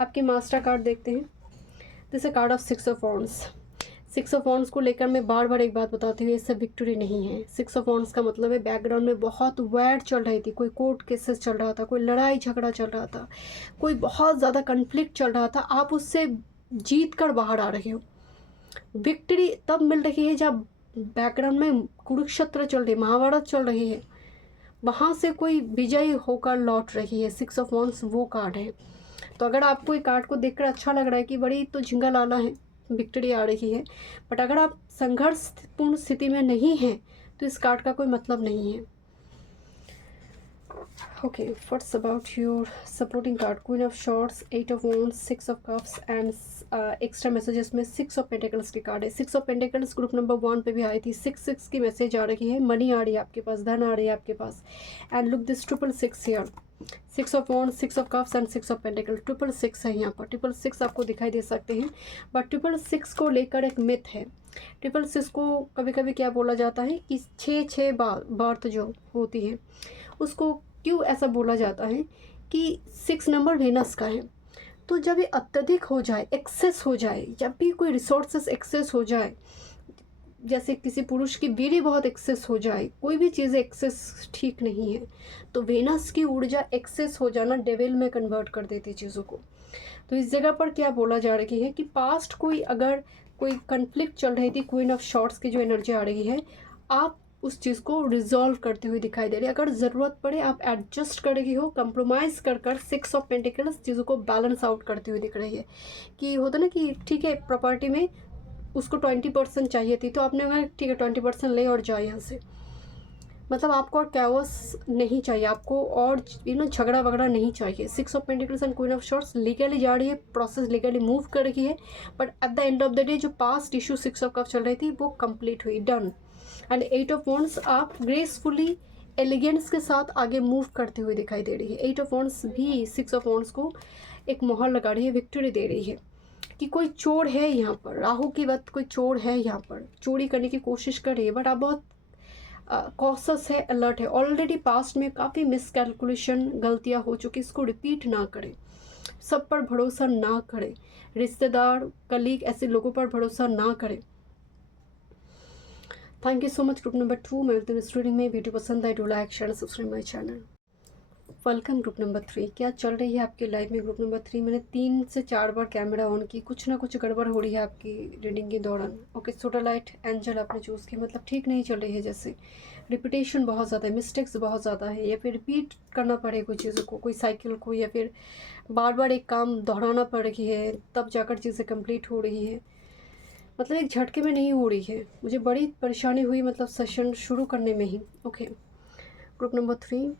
आपके मास्टर कार्ड देखते हैं। This a card of 6 of wands. 6 of wands को लेकर मैं बार बार एक बात बताती हूँ, इससे विक्ट्री नहीं है। 6 ऑफ वॉन्ड्स का मतलब है बैकग्राउंड में बहुत वैर चल रही थी, कोई कोर्ट केसेस चल रहा था, कोई लड़ाई झगड़ा चल रहा था, कोई बहुत ज़्यादा कन्फ्लिक्ट चल रहा था, आप उससे जीत कर बाहर आ रहे हो। विक्ट्री तब मिल रही है जब बैकग्राउंड में कुरुक्षेत्र चल रही, महाभारत चल रही है, वहाँ से कोई विजयी होकर लौट रही है। 6 ऑफ वॉन्ड्स वो कार्ड है। तो अगर आपको ये कार्ड को देखकर अच्छा लग रहा है कि बड़ी तो झिंगा लाला है, विक्ट्री आ रही है, बट अगर आप संघर्षपूर्ण स्थिति में नहीं हैं तो इस कार्ड का कोई मतलब नहीं है। Okay, what's about your supporting card? Queen of shorts, 8 of wands, 6 of cups and extra messages में 6 ऑफ पेंटिकल्स की कार्ड है। 6 ऑफ पेंटिकल्स ग्रुप नंबर 1 पे भी आई थी। 6 की मैसेज आ रही है, मनी आ रही है आपके पास, धन आ रही है आपके पास। And look this 666 here, 6 of wands, 6 of cups and 6 of pentacle. 666 है यहाँ पर। 666 आपको दिखाई दे सकते हैं, बट 666 को लेकर एक मिथ है। 666 को कभी कभी क्या बोला जाता है कि 6 बर्थ जो होती है उसको क्यों ऐसा बोला जाता है कि 6 नंबर वेनस का है। तो जब ये अत्यधिक हो जाए, एक्सेस हो जाए, जब भी कोई रिसोर्सेस एक्सेस हो जाए, जैसे किसी पुरुष की वीर्य बहुत एक्सेस हो जाए, कोई भी चीज़ एक्सेस ठीक नहीं है, तो वेनस की ऊर्जा एक्सेस हो जाना डेविल में कन्वर्ट कर देती है चीज़ों को। तो इस जगह पर क्या बोला जा रही है कि पास्ट अगर कोई कन्फ्लिक्ट चल रही थी, क्वीन ऑफ शॉर्ट्स की जो एनर्जी आ रही है, आप उस चीज़ को रिजॉल्व करते हुए दिखाई दे रही है। अगर ज़रूरत पड़े आप एडजस्ट कर रही हो, कंप्रोमाइज़ कर 6 ऑफ पेंटिकल्स चीज़ों को बैलेंस आउट करती हुई दिख रही है। कि होता ना कि ठीक है, प्रॉपर्टी में उसको 20% चाहिए थी, तो आपने कहा ठीक है 20% ले और जाए यहाँ से। मतलब आपको और कैओस नहीं चाहिए, आपको और झगड़ा वगड़ा नहीं चाहिए। 6 of pentacles and queen of shorts legally जा रही है, प्रोसेस लीगली मूव कर रही है, but at the end of the day जो पास्ट इशू 6 ऑफ कप चल रही थी वो कंप्लीट हुई, डन। एंड 8 ऑफ वॉन्ड्स आप ग्रेसफुली एलिगेंस के साथ आगे मूव करते हुए दिखाई दे रही है। 8 ऑफ वॉन्ड्स भी 6 ऑफ वॉन्ड्स को एक मोहर लगा रही है, विक्ट्री दे रही है कि कोई चोर है यहाँ पर, राहु की वक्त कोई चोर है यहाँ पर, चोरी करने की कोशिश कर रही है, बट आप बहुत कॉशस है, अलर्ट है। ऑलरेडी पास्ट में काफ़ी मिसकैलकुलेशन, गलतियाँ हो चुकी, इसको रिपीट ना करें, सब पर भरोसा ना करें, रिश्तेदार, कलीग, ऐसे लोगों पर भरोसा ना करें। Thank you so much. Group number 2 मैं मिलती हूँ स्टूडियो में। वीडियो पसंद आए do like share subscribe my channel. Welcome group number 3। क्या चल रही है आपकी लाइफ में? ग्रुप नंबर 3 मैंने 3 से 4 बार कैमरा ऑन की, कुछ ना कुछ गड़बड़ हो रही है आपकी रीडिंग के दौरान। ओके, छोटा लाइट एंजल आपने चूज़ किया, मतलब ठीक नहीं चल रही है, जैसे रिपीटेशन बहुत ज़्यादा है, मिस्टेक्स बहुत ज़्यादा है, या फिर रिपीट करना पड़े कोई चीज़ों को, कोई साइकिल को, या फिर बार बार एक काम दोहराना पड़ रही है तब जाकर चीज़ें कंप्लीट हो रही है। मतलब एक झटके में नहीं हो रही है, मुझे बड़ी परेशानी हुई मतलब सेशन शुरू करने में ही। Okay, group number 3,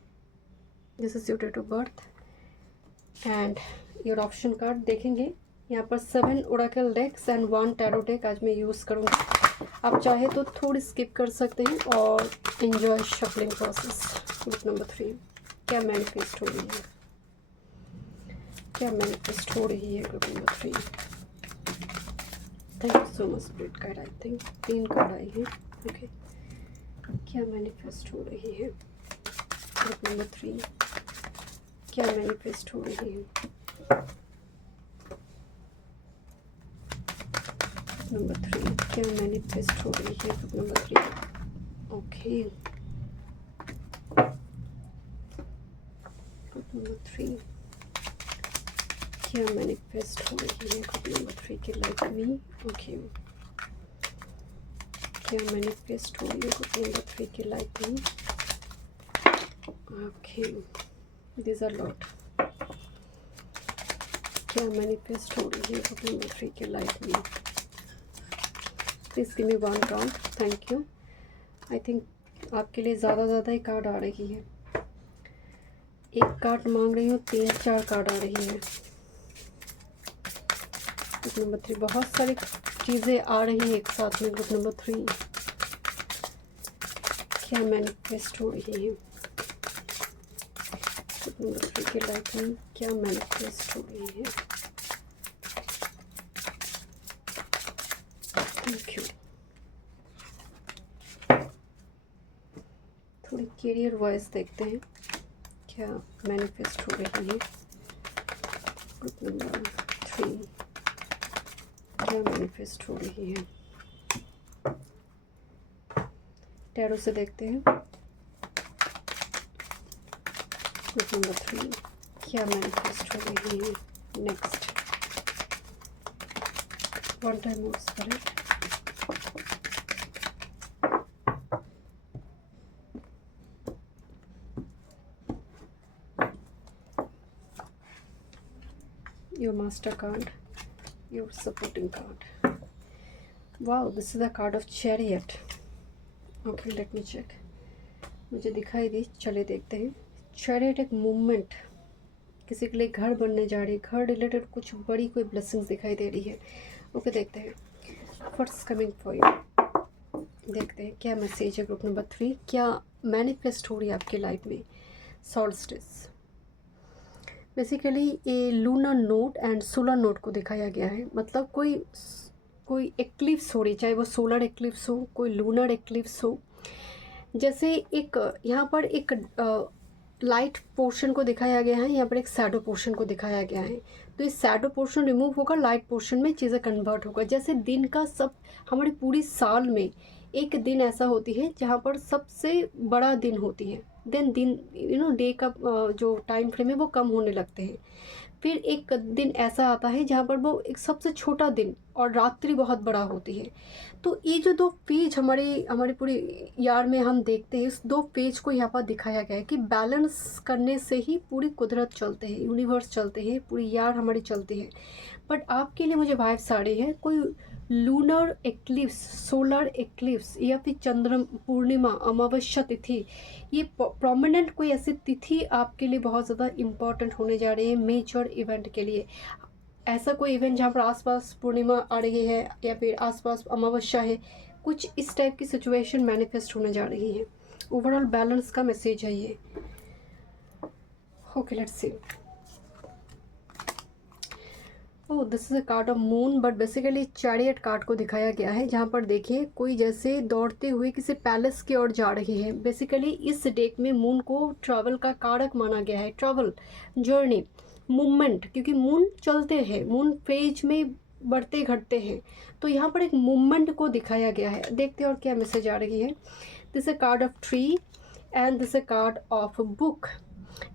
this is your date of birth and your option card देखेंगे। यहाँ पर 7 oracle decks and 1 tarot deck आज मैं यूज़ करूँगी। आप चाहे तो थोड़ी स्किप कर सकते हैं और enjoy shuffling process. Group number 3 क्या मैनिफेस्ट हो रही है, क्या मैनिफेस्ट हो रही है group number 3? Thank you so much spirit guide. I think 3 card आई है। ओके, क्या मैनिफेस्ट हो रही है ग्रुप नंबर 3? क्या मैनिफेस्ट हो रही है नंबर 3? क्या मैनिफेस्ट हो रही है group number 3? Okay, group number 3 क्या मैनिफेस्ट हो रही है ग्रुप नंबर 3 के लाइफ में? ओके, क्या मैनिफेस्ट हो रही है ग्रुप नंबर 3 के लाइफ में? Okay, this are lot. क्या मैनिफेस्ट हो रही है ग्रुप नंबर 3 के लाइफ में? Please give me 1 count. Thank you. I think आपके लिए ज़्यादा ही कार्ड आ रही है। एक कार्ड मांग रही हूँ, 3-4 कार्ड आ रही है ग्रुप नंबर 3। बहुत सारी चीज़ें आ रही हैं एक साथ में ग्रुप नंबर 3। क्या मैनिफेस्ट हो रही है ग्रुप नंबर 3 के लाइफ में? क्या मैनिफेस्ट हो रही है? Thank you. थोड़ी कैरियर वाइज देखते हैं क्या मैनिफेस्ट हो रही है ग्रुप नंबर 3। क्या मैनिफेस्ट हो रही है? टैरो से देखते हैं ग्रुप नंबर 3 क्या मैनिफेस्ट हो रही है। Next 1 time more spirit. your master card, your supporting card. Wow, this is the card of Chariot. Okay, let me check. मुझे दिखाई दी, चले देखते हैं. Chariot एक मूवमेंट, किसी के लिए घर बनने जा रही है, घर रिलेटेड कुछ बड़ी कोई ब्लेसिंग्स दिखाई दे रही है. ओके, देखते हैं व्हाट्स कमिंग फॉर यू. देखते हैं क्या मैसेज है ग्रुप नंबर 3, क्या मैनिफेस्ट हो रही है आपकी लाइफ में. सॉल्स्टिस बेसिकली ये lunar note and solar note को दिखाया गया है. मतलब कोई एक्लिप्स हो रही, चाहे वो सोलर एक्लिप्स हो, कोई लूनर एक्लिप्स हो. जैसे एक यहाँ पर एक लाइट पोर्शन को दिखाया गया है, यहाँ पर एक शैडो पोर्शन को दिखाया गया है. तो इस शैडो पोर्शन रिमूव होकर लाइट पोर्शन में चीज़ें कन्वर्ट होगा. जैसे दिन का सब हमारे पूरी साल में एक दिन ऐसा होती है जहाँ पर सबसे बड़ा दिन होती है, दिन डे का जो टाइम फ्रेम है वो कम होने लगते हैं. फिर एक दिन ऐसा आता है जहाँ पर वो एक सबसे छोटा दिन और रात्रि बहुत बड़ा होती है. तो ये जो दो पेज हमारे पूरे यार में हम देखते हैं, इस दो पेज को यहाँ पर दिखाया गया है कि बैलेंस करने से ही पूरी कुदरत चलते हैं, यूनिवर्स चलते हैं, पूरी यार हमारी चलती है. बट आपके लिए मुझे वाइब्स आ रही है कोई लूनर एक्लिप्स, सोलर एक्लिप्स या फिर चंद्र पूर्णिमा, अमावस्या तिथि, ये प्रोमिनेंट कोई ऐसी तिथि आपके लिए बहुत ज़्यादा इम्पॉर्टेंट होने जा रही है मेजर इवेंट के लिए. ऐसा कोई इवेंट जहाँ पर आसपास पूर्णिमा आ रही है या फिर आसपास अमावस्या है, कुछ इस टाइप की सिचुएशन मैनिफेस्ट होने जा रही है. ओवरऑल बैलेंस का मैसेज है ये. Okay, let's C. Oh, this is a card of moon, but basically chariot card को दिखाया गया है जहाँ पर देखिए कोई जैसे दौड़ते हुए किसी पैलेस की ओर जा रही है. बेसिकली इस डेक में मून को ट्रैवल का कारक माना गया है. ट्रैवल, जर्नी, मूवमेंट, क्योंकि मून चलते हैं, मून फेज में बढ़ते घटते हैं. तो यहाँ पर एक मूवमेंट को दिखाया गया है. देखते हैं और क्या मैसेज आ रही है. This a card of tree and this a card of book.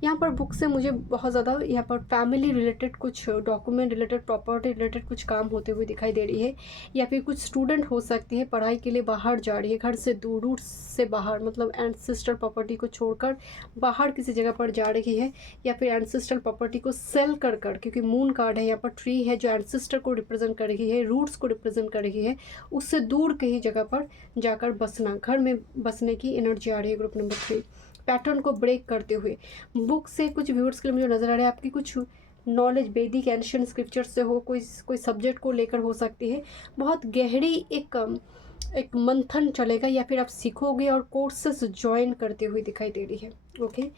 यहाँ पर बुक से मुझे बहुत ज़्यादा यहाँ पर फैमिली रिलेटेड कुछ डॉक्यूमेंट रिलेटेड, प्रॉपर्टी रिलेटेड कुछ काम होते हुए दिखाई दे रही है. या फिर कुछ स्टूडेंट हो सकती है पढ़ाई के लिए बाहर जा रही है, घर से दूर, रूट से बाहर, मतलब एंसेस्ट्रल प्रॉपर्टी को छोड़कर बाहर किसी जगह पर जा रही है. या फिर एंसेस्ट्रल प्रॉपर्टी को सेल कर क्योंकि मून कार्ड है, यहाँ पर ट्री है जो एंसेस्टर को रिप्रेजेंट कर रही है, रूट्स को रिप्रेजेंट कर रही है, उससे दूर कहीं जगह पर जाकर बसना, घर में बसने की एनर्जी आ रही है ग्रुप नंबर 3. पैटर्न को ब्रेक करते हुए बुक से कुछ व्यूअर्स के लिए मुझे नज़र आ रहा है आपकी कुछ नॉलेज वैदिक एंशिएंट स्क्रिप्चर से हो, कोई सब्जेक्ट को लेकर हो सकती है. बहुत गहरी एक मंथन चलेगा या फिर आप सीखोगे और कोर्सेस ज्वाइन करते हुए दिखाई दे रही है. ओके,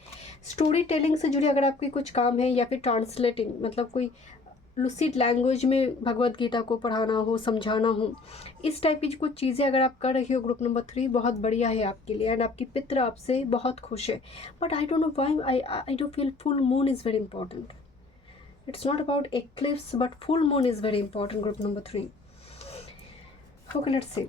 स्टोरी टेलिंग से जुड़े अगर आपकी कुछ काम है या फिर ट्रांसलेटिंग, मतलब कोई लुसिड लैंग्वेज में भगवत गीता को पढ़ाना हो, समझाना हो, इस टाइप की कुछ चीज़ें अगर आप कर रही हो ग्रुप नंबर 3, बहुत बढ़िया है आपके लिए. एंड आपकी पितर आपसे बहुत खुश है. But I don't know why I don't feel full moon is very important. It's not about eclipse but full moon is very important group number 3. Okay, let's see.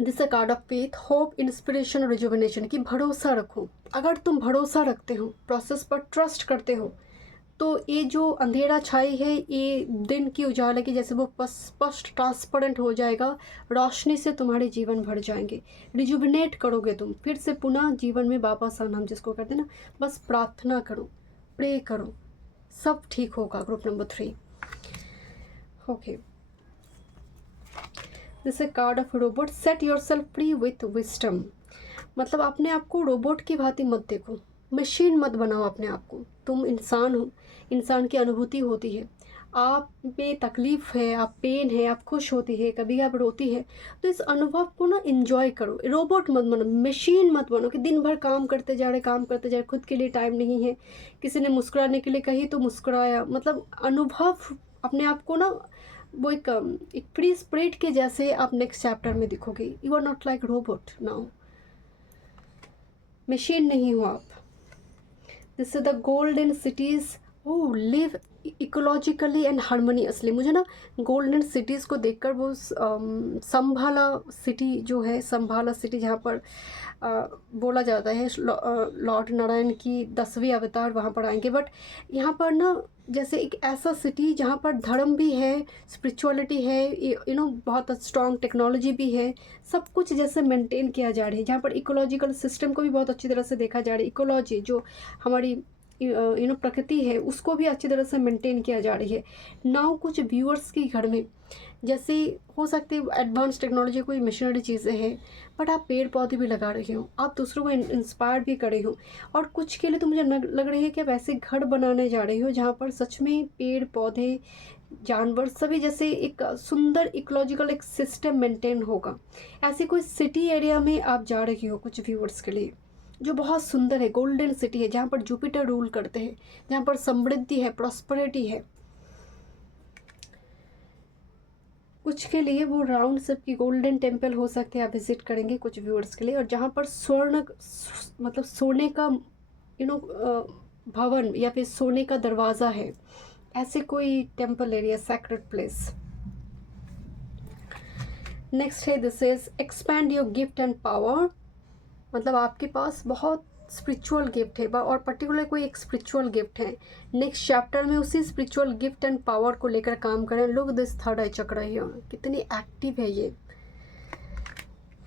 This a card of faith, hope, inspiration और rejuvenation. की भरोसा रखो. अगर तुम भरोसा रखते हो, process पर ट्रस्ट करते हो, तो ये जो अंधेरा छाई है ये दिन की उजाला की जैसे वो स्पष्ट ट्रांसपेरेंट हो जाएगा. रोशनी से तुम्हारे जीवन भर जाएंगे. रिजुविनेट करोगे तुम, फिर से पुनः जीवन में वापस आना, हम जिसको कहते हैं ना. बस प्रार्थना करो, प्रे करो, सब ठीक होगा group number 3. Okay, this a card of robot. Set your self free with wisdom. मतलब अपने आप को रोबोट की भांति मत देखो, मशीन मत बनाओ अपने आप को. तुम इंसान हो, इंसान की अनुभूति होती है, आप में तकलीफ़ है, आप पेन है, आप खुश होती है, कभी आप रोती है. तो इस अनुभव को ना एंजॉय करो. रोबोट मत बनो, मशीन मत बनो कि दिन भर काम करते जा रहे, खुद के लिए टाइम नहीं है. किसी ने मुस्कुराने के लिए कही तो मुस्कुराया. मतलब अनुभव अपने आप को ना वो एक फ्री स्पिरिट के जैसे आप नेक्स्ट चैप्टर में दिखोगे. You are not like robot now, machine नहीं हो आप. This is the golden cities. Oh, live ecologically and harmoniously. मुझे ना गोल्डन सिटीज़ को देखकर वो संभाला सिटी जो है, संभाला सिटी जहाँ पर बोला जाता है लॉर्ड नारायण की 10वीं अवतार वहाँ पर आएंगे. बट यहाँ पर ना जैसे एक ऐसा सिटी जहाँ पर धर्म भी है, स्पिरिचुअलिटी है, यू नो बहुत स्ट्रॉन्ग टेक्नोलॉजी भी है, सब कुछ जैसे मेंटेन किया जा रहा है. जहाँ पर इकोलॉजिकल सिस्टम को भी बहुत अच्छी तरह से देखा जा रहा है. इकोलॉजी जो हमारी प्रकृति है उसको भी अच्छी तरह से मेंटेन किया जा रही है। नाउ कुछ व्यूअर्स के घर में जैसे हो सकती है एडवांस टेक्नोलॉजी कोई मशीनरी चीज़ें हैं, बट आप पेड़ पौधे भी लगा रहे हो, आप दूसरों को इंस्पायर भी कर रहे हो, और कुछ के लिए तो मुझे लग रही है कि आप ऐसे घर बनाने जा रहे हो जहाँ पर सच में पेड़ पौधे जानवर सभी जैसे एक सुंदर इकोलॉजिकल एक सिस्टम मेंटेन होगा। ऐसी कोई सिटी एरिया में आप जा रही हो कुछ व्यूअर्स के लिए, जो बहुत सुंदर है, गोल्डन सिटी है, जहाँ पर जुपिटर रूल करते हैं, जहाँ पर समृद्धि है, प्रॉस्पेरिटी है। कुछ के लिए वो राउंड सब की गोल्डन टेम्पल हो सकते हैं, आप विजिट करेंगे कुछ व्यूअर्स के लिए, और जहाँ पर स्वर्ण मतलब सोने का भवन या फिर सोने का दरवाज़ा है, ऐसे कोई temple area, sacred place. Next है this is expand your gift and power, मतलब आपके पास बहुत स्पिरिचुअल गिफ्ट है और पर्टिकुलर कोई एक स्पिरिचुअल गिफ्ट है। नेक्स्ट चैप्टर में उसी स्पिरिचुअल गिफ्ट एंड पावर को लेकर काम करें। लोग दिस थर्ड आई चक्र है, कितनी एक्टिव है ये।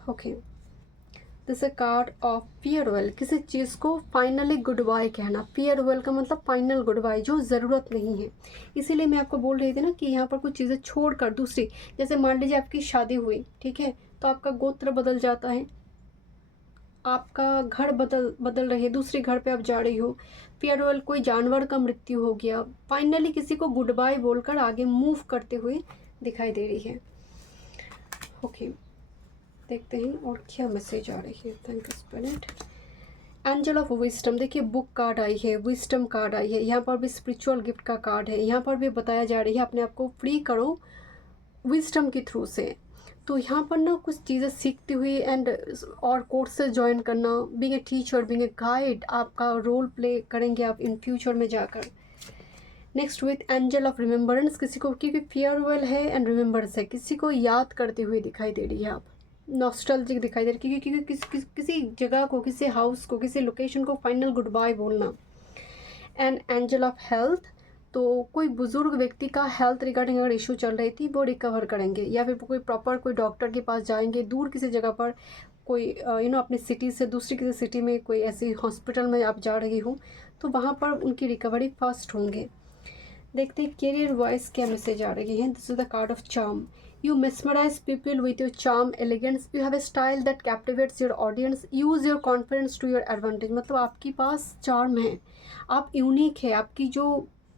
Okay, this a card of farewell, किसी चीज़ को फाइनली गुड बाय कहना। फेयरवेल का मतलब फाइनल गुड बाय, जो ज़रूरत नहीं है। इसीलिए मैं आपको बोल रही थी ना कि यहाँ पर कुछ चीज़ें छोड़कर दूसरी, जैसे मान लीजिए आपकी शादी हुई, ठीक है, तो आपका गोत्र बदल जाता है, आपका घर बदल रही है, दूसरे घर पे आप जा रही हो। फेयरवेल, कोई जानवर का मृत्यु हो गया, फाइनली किसी को गुड बाय बोलकर आगे मूव करते हुए दिखाई दे रही है। ओके, देखते हैं और क्या मैसेज आ रही है। Thank you spirit. Angel of wisdom, देखिए बुक कार्ड आई है, विजडम कार्ड आई है, यहाँ पर भी स्पिरिचुअल गिफ्ट का कार्ड है। यहाँ पर भी बताया जा रही है अपने आप को फ्री करो विजडम के थ्रू से। तो यहाँ पर ना कुछ चीज़ें सीखती हुई एंड और कोर्सेज ज्वाइन करना, being a teacher, being a guide, आपका रोल प्ले करेंगे आप इन फ्यूचर में जाकर। Next with angel of remembrance, किसी को, क्योंकि फेयरवेल है एंड रिमेम्बरेंस है, किसी को याद करते हुए दिखाई दे रही है आप, नॉस्टैल्जिक दिखाई दे रही है, क्योंकि किसी जगह को, किसी हाउस को, किसी लोकेशन को फाइनल गुड बाय बोलना। एंड एंजल ऑफ हेल्थ, तो कोई बुज़ुर्ग व्यक्ति का हेल्थ रिगार्डिंग अगर इशू चल रही थी वो रिकवर करेंगे, या फिर कोई प्रॉपर कोई डॉक्टर के पास जाएंगे, दूर किसी जगह पर कोई अपनी सिटी से दूसरी किसी सिटी में कोई ऐसी हॉस्पिटल में आप जा रही हो, तो वहाँ पर उनकी रिकवरी फास्ट होंगे। देखते हैं कैरियर वाइज क्या मैसेज आ रही है। This is the card of charm, you mesmerize people with your charm, elegance, you have a style that captivates your audience, use your confidence to your advantage, मतलब आपके पास charm है, आप unique है, आपकी जो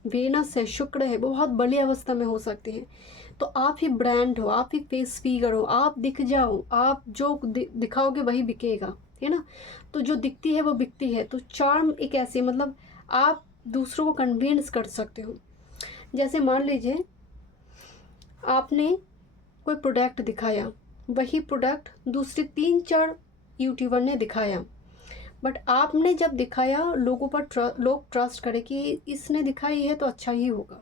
वेनस है, शुक्र है, वो बहुत बड़ी अवस्था में हो सकती है, तो आप ही ब्रांड हो, आप ही फेस फिगर हो, आप दिख जाओ, आप जो दिखाओगे वही बिकेगा, है ना, तो जो दिखती है वो बिकती है। तो चार्म एक ऐसी, मतलब आप दूसरों को कन्विंस कर सकते हो। जैसे मान लीजिए आपने कोई प्रोडक्ट दिखाया, वही प्रोडक्ट दूसरे 3-4 यूट्यूबर ने दिखाया, बट आपने जब दिखाया लोगों पर लोग ट्रस्ट करें कि इसने दिखाई है तो अच्छा ही होगा।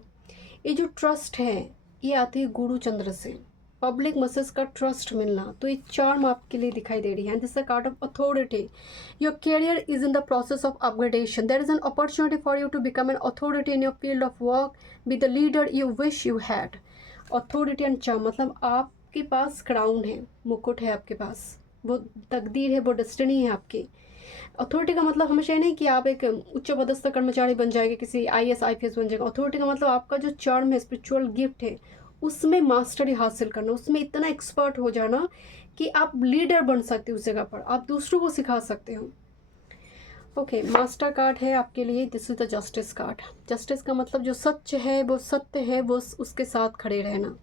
ये जो ट्रस्ट है ये आती है गुरु चंद्र से, पब्लिक मैसेज का ट्रस्ट मिलना, तो ये चार्म आपके लिए दिखाई दे रही है। This is a card of authority, your career is in the process of upgradation, there is an opportunity for you to become an authority in your field of work with the leader you wish you had. Authority and charm मतलब आपके पास crown है, मुकुट है आपके पास, वो तकदीर है, वो डेस्टिनी है आपकी। अथॉरिटी का मतलब हमेशा नहीं कि आप एक उच्च पदस्थ कर्मचारी बन जाएंगे, किसी IAS IPS बन जाएगा। अथॉरिटी का मतलब आपका जो चार्म है, स्पिरिचुअल गिफ्ट है, उसमें मास्टरी हासिल करना, उसमें इतना एक्सपर्ट हो जाना कि आप लीडर बन सकते हो उस जगह पर, आप दूसरों को सिखा सकते हो। ओके, मास्टर कार्ड है आपके लिए, this is the justice card. Justice का मतलब जो सच है, वो सत्य है, वो उसके साथ खड़े रहना।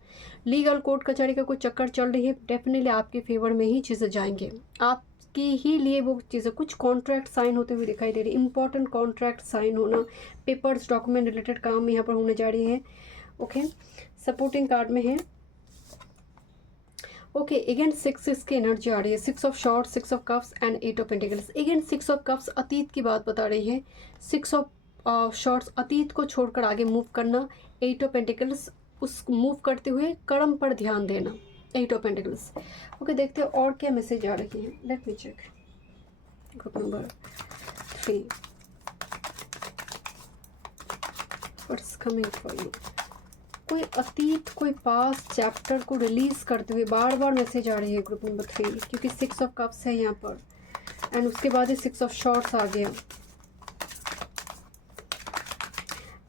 लीगल कोर्ट कचहरी का कोई चक्कर चल रही है, डेफिनेटली आपके फेवर में ही चीज़ें जाएंगे, आपके ही लिए वो चीज़ें। कुछ कॉन्ट्रैक्ट साइन होते हुए दिखाई दे रही है, इंपॉर्टेंट कॉन्ट्रैक्ट साइन होना, पेपर्स डॉक्यूमेंट रिलेटेड काम यहाँ पर होने जा रही है। ओके, सपोर्टिंग कार्ड में है। ओके, अगेन 6 की एनर्जी आ रही है, 6 of shorts, 6 of cups and 8 of pentacles. Again 6 of cups अतीत की बात बता रही है, 6 ऑफ शॉर्ट्स अतीत को छोड़कर आगे मूव करना, 8 ऑफ पेंटिकल्स उस मूव करते हुए कर्म पर ध्यान देना, 8 ऑफ पेंटिकल्स। ओके, देखते हैं और क्या मैसेज आ रही है। Let me check. Group number 3, what's coming for you. कोई अतीत, कोई पास्ट चैप्टर को रिलीज़ करते हुए बार बार मैसेज आ रही है ग्रुप नंबर 3, क्योंकि 6 ऑफ कप्स है यहाँ पर एंड उसके बाद ही 6 ऑफ शॉर्ट्स आ गया।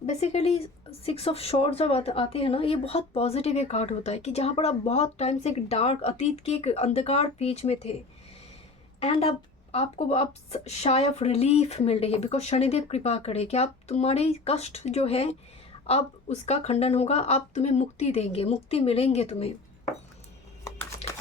बेसिकली 6 ऑफ शॉर्ट्स जब आते हैं ना, ये बहुत पॉजिटिव एक कार्ड होता है कि जहाँ पर आप बहुत टाइम से एक डार्क अतीत के एक अंधकार पेज में थे, एंड अब आपको अब शायद रिलीफ मिल रही है, बिकॉज शनिदेव कृपा करे कि आप तुम्हारे कष्ट जो है अब उसका खंडन होगा, आप तुम्हें मुक्ति देंगे, मुक्ति मिलेंगे तुम्हें।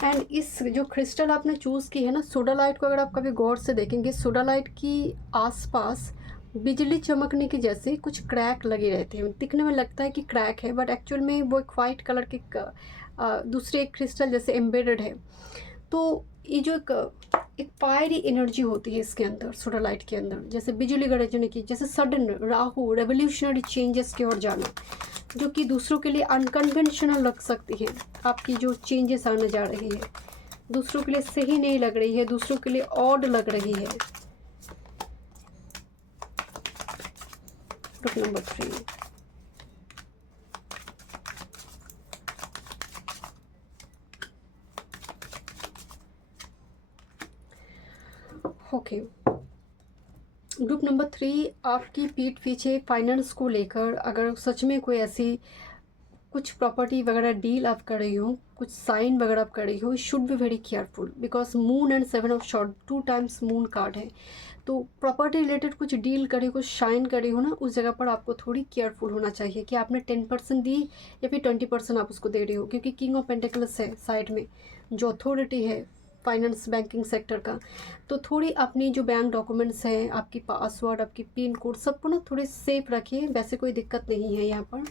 एंड इस जो क्रिस्टल आपने चूज़ की है ना, सोडालाइट को अगर आप कभी गौर से देखेंगे, सोडालाइट की आसपास बिजली चमकने के जैसे कुछ क्रैक लगे रहते हैं, दिखने में लगता है कि क्रैक है, बट एक्चुअल में वो एक वाइट कलर के दूसरे क्रिस्टल जैसे एम्बेडेड है। तो ये जो एक फायरी एनर्जी होती है इसके अंदर, सोडालाइट के अंदर, जैसे बिजली गरजने की, जैसे सडन राहु रेवोल्यूशनरी चेंजेस की ओर जाना, जो कि दूसरों के लिए अनकन्वेंशनल लग सकती है। आपकी जो चेंजेस आने जा रही है दूसरों के लिए सही नहीं लग रही है, दूसरों के लिए ऑड लग रही है। Group number 3, okay. Group number 3, आपकी पीठ पीछे फाइनेंस को लेकर अगर सच में कोई ऐसी कुछ प्रॉपर्टी वगैरह डील आप कर रही हो, कुछ साइन वगैरह आप कर रही हो, should be very careful, because moon and 7 of short 2 times moon card है। तो प्रॉपर्टी रिलेटेड कुछ डील करी, कुछ साइन करी हो ना, उस जगह पर आपको थोड़ी केयरफुल होना चाहिए कि आपने 10% दी या फिर 20% आप उसको दे रही हो, क्योंकि किंग ऑफ पेंटिकल्स है साइड में, जो अथॉरिटी है फाइनेंस बैंकिंग सेक्टर का। तो थोड़ी अपनी जो बैंक डॉक्यूमेंट्स हैं, आपकी पासवर्ड, आपकी पिन कोड, सबको ना थोड़े सेफ रखिए, वैसे कोई दिक्कत नहीं है यहाँ पर।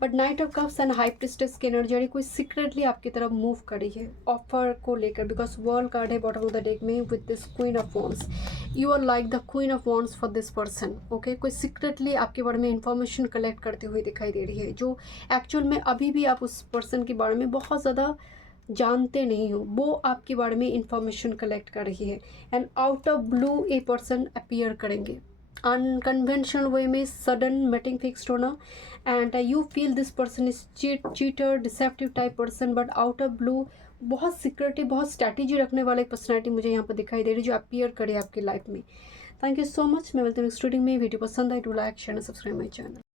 But knight of cups and high priestess की एनर्जी कोई सीक्रेटली आपकी तरफ मूव करी है ऑफर को लेकर, बिकॉज वर्ल्ड कार्ड है बॉटम ऑफ द डेक में with this queen of wands. You are like the queen of wands for this person, okay. कोई सीक्रेटली आपके बारे में इंफॉर्मेशन कलेक्ट करते हुए दिखाई दे रही है, जो एक्चुअल में अभी भी आप उस पर्सन के बारे में बहुत ज़्यादा जानते नहीं हो, वो आपके बारे में इंफॉर्मेशन कलेक्ट कर रही है। And out of blue a person appear करेंगे, अनकन्वेंशनल वे में सडन मीटिंग फिक्स्ड होना, and you feel this person is cheater deceptive type person, but out of blue बहुत सिक्योरिटी, बहुत स्ट्रैटेजी रखने वाले पर्सनैलिटी मुझे यहाँ पर दिखाई दे रही है, जो अपीयर करे आपकी लाइफ में। Thank you so much. मैं मिलती हूँ नेक्स्ट रीडिंग में। वीडियो पसंद आई तो like share subscribe my channel.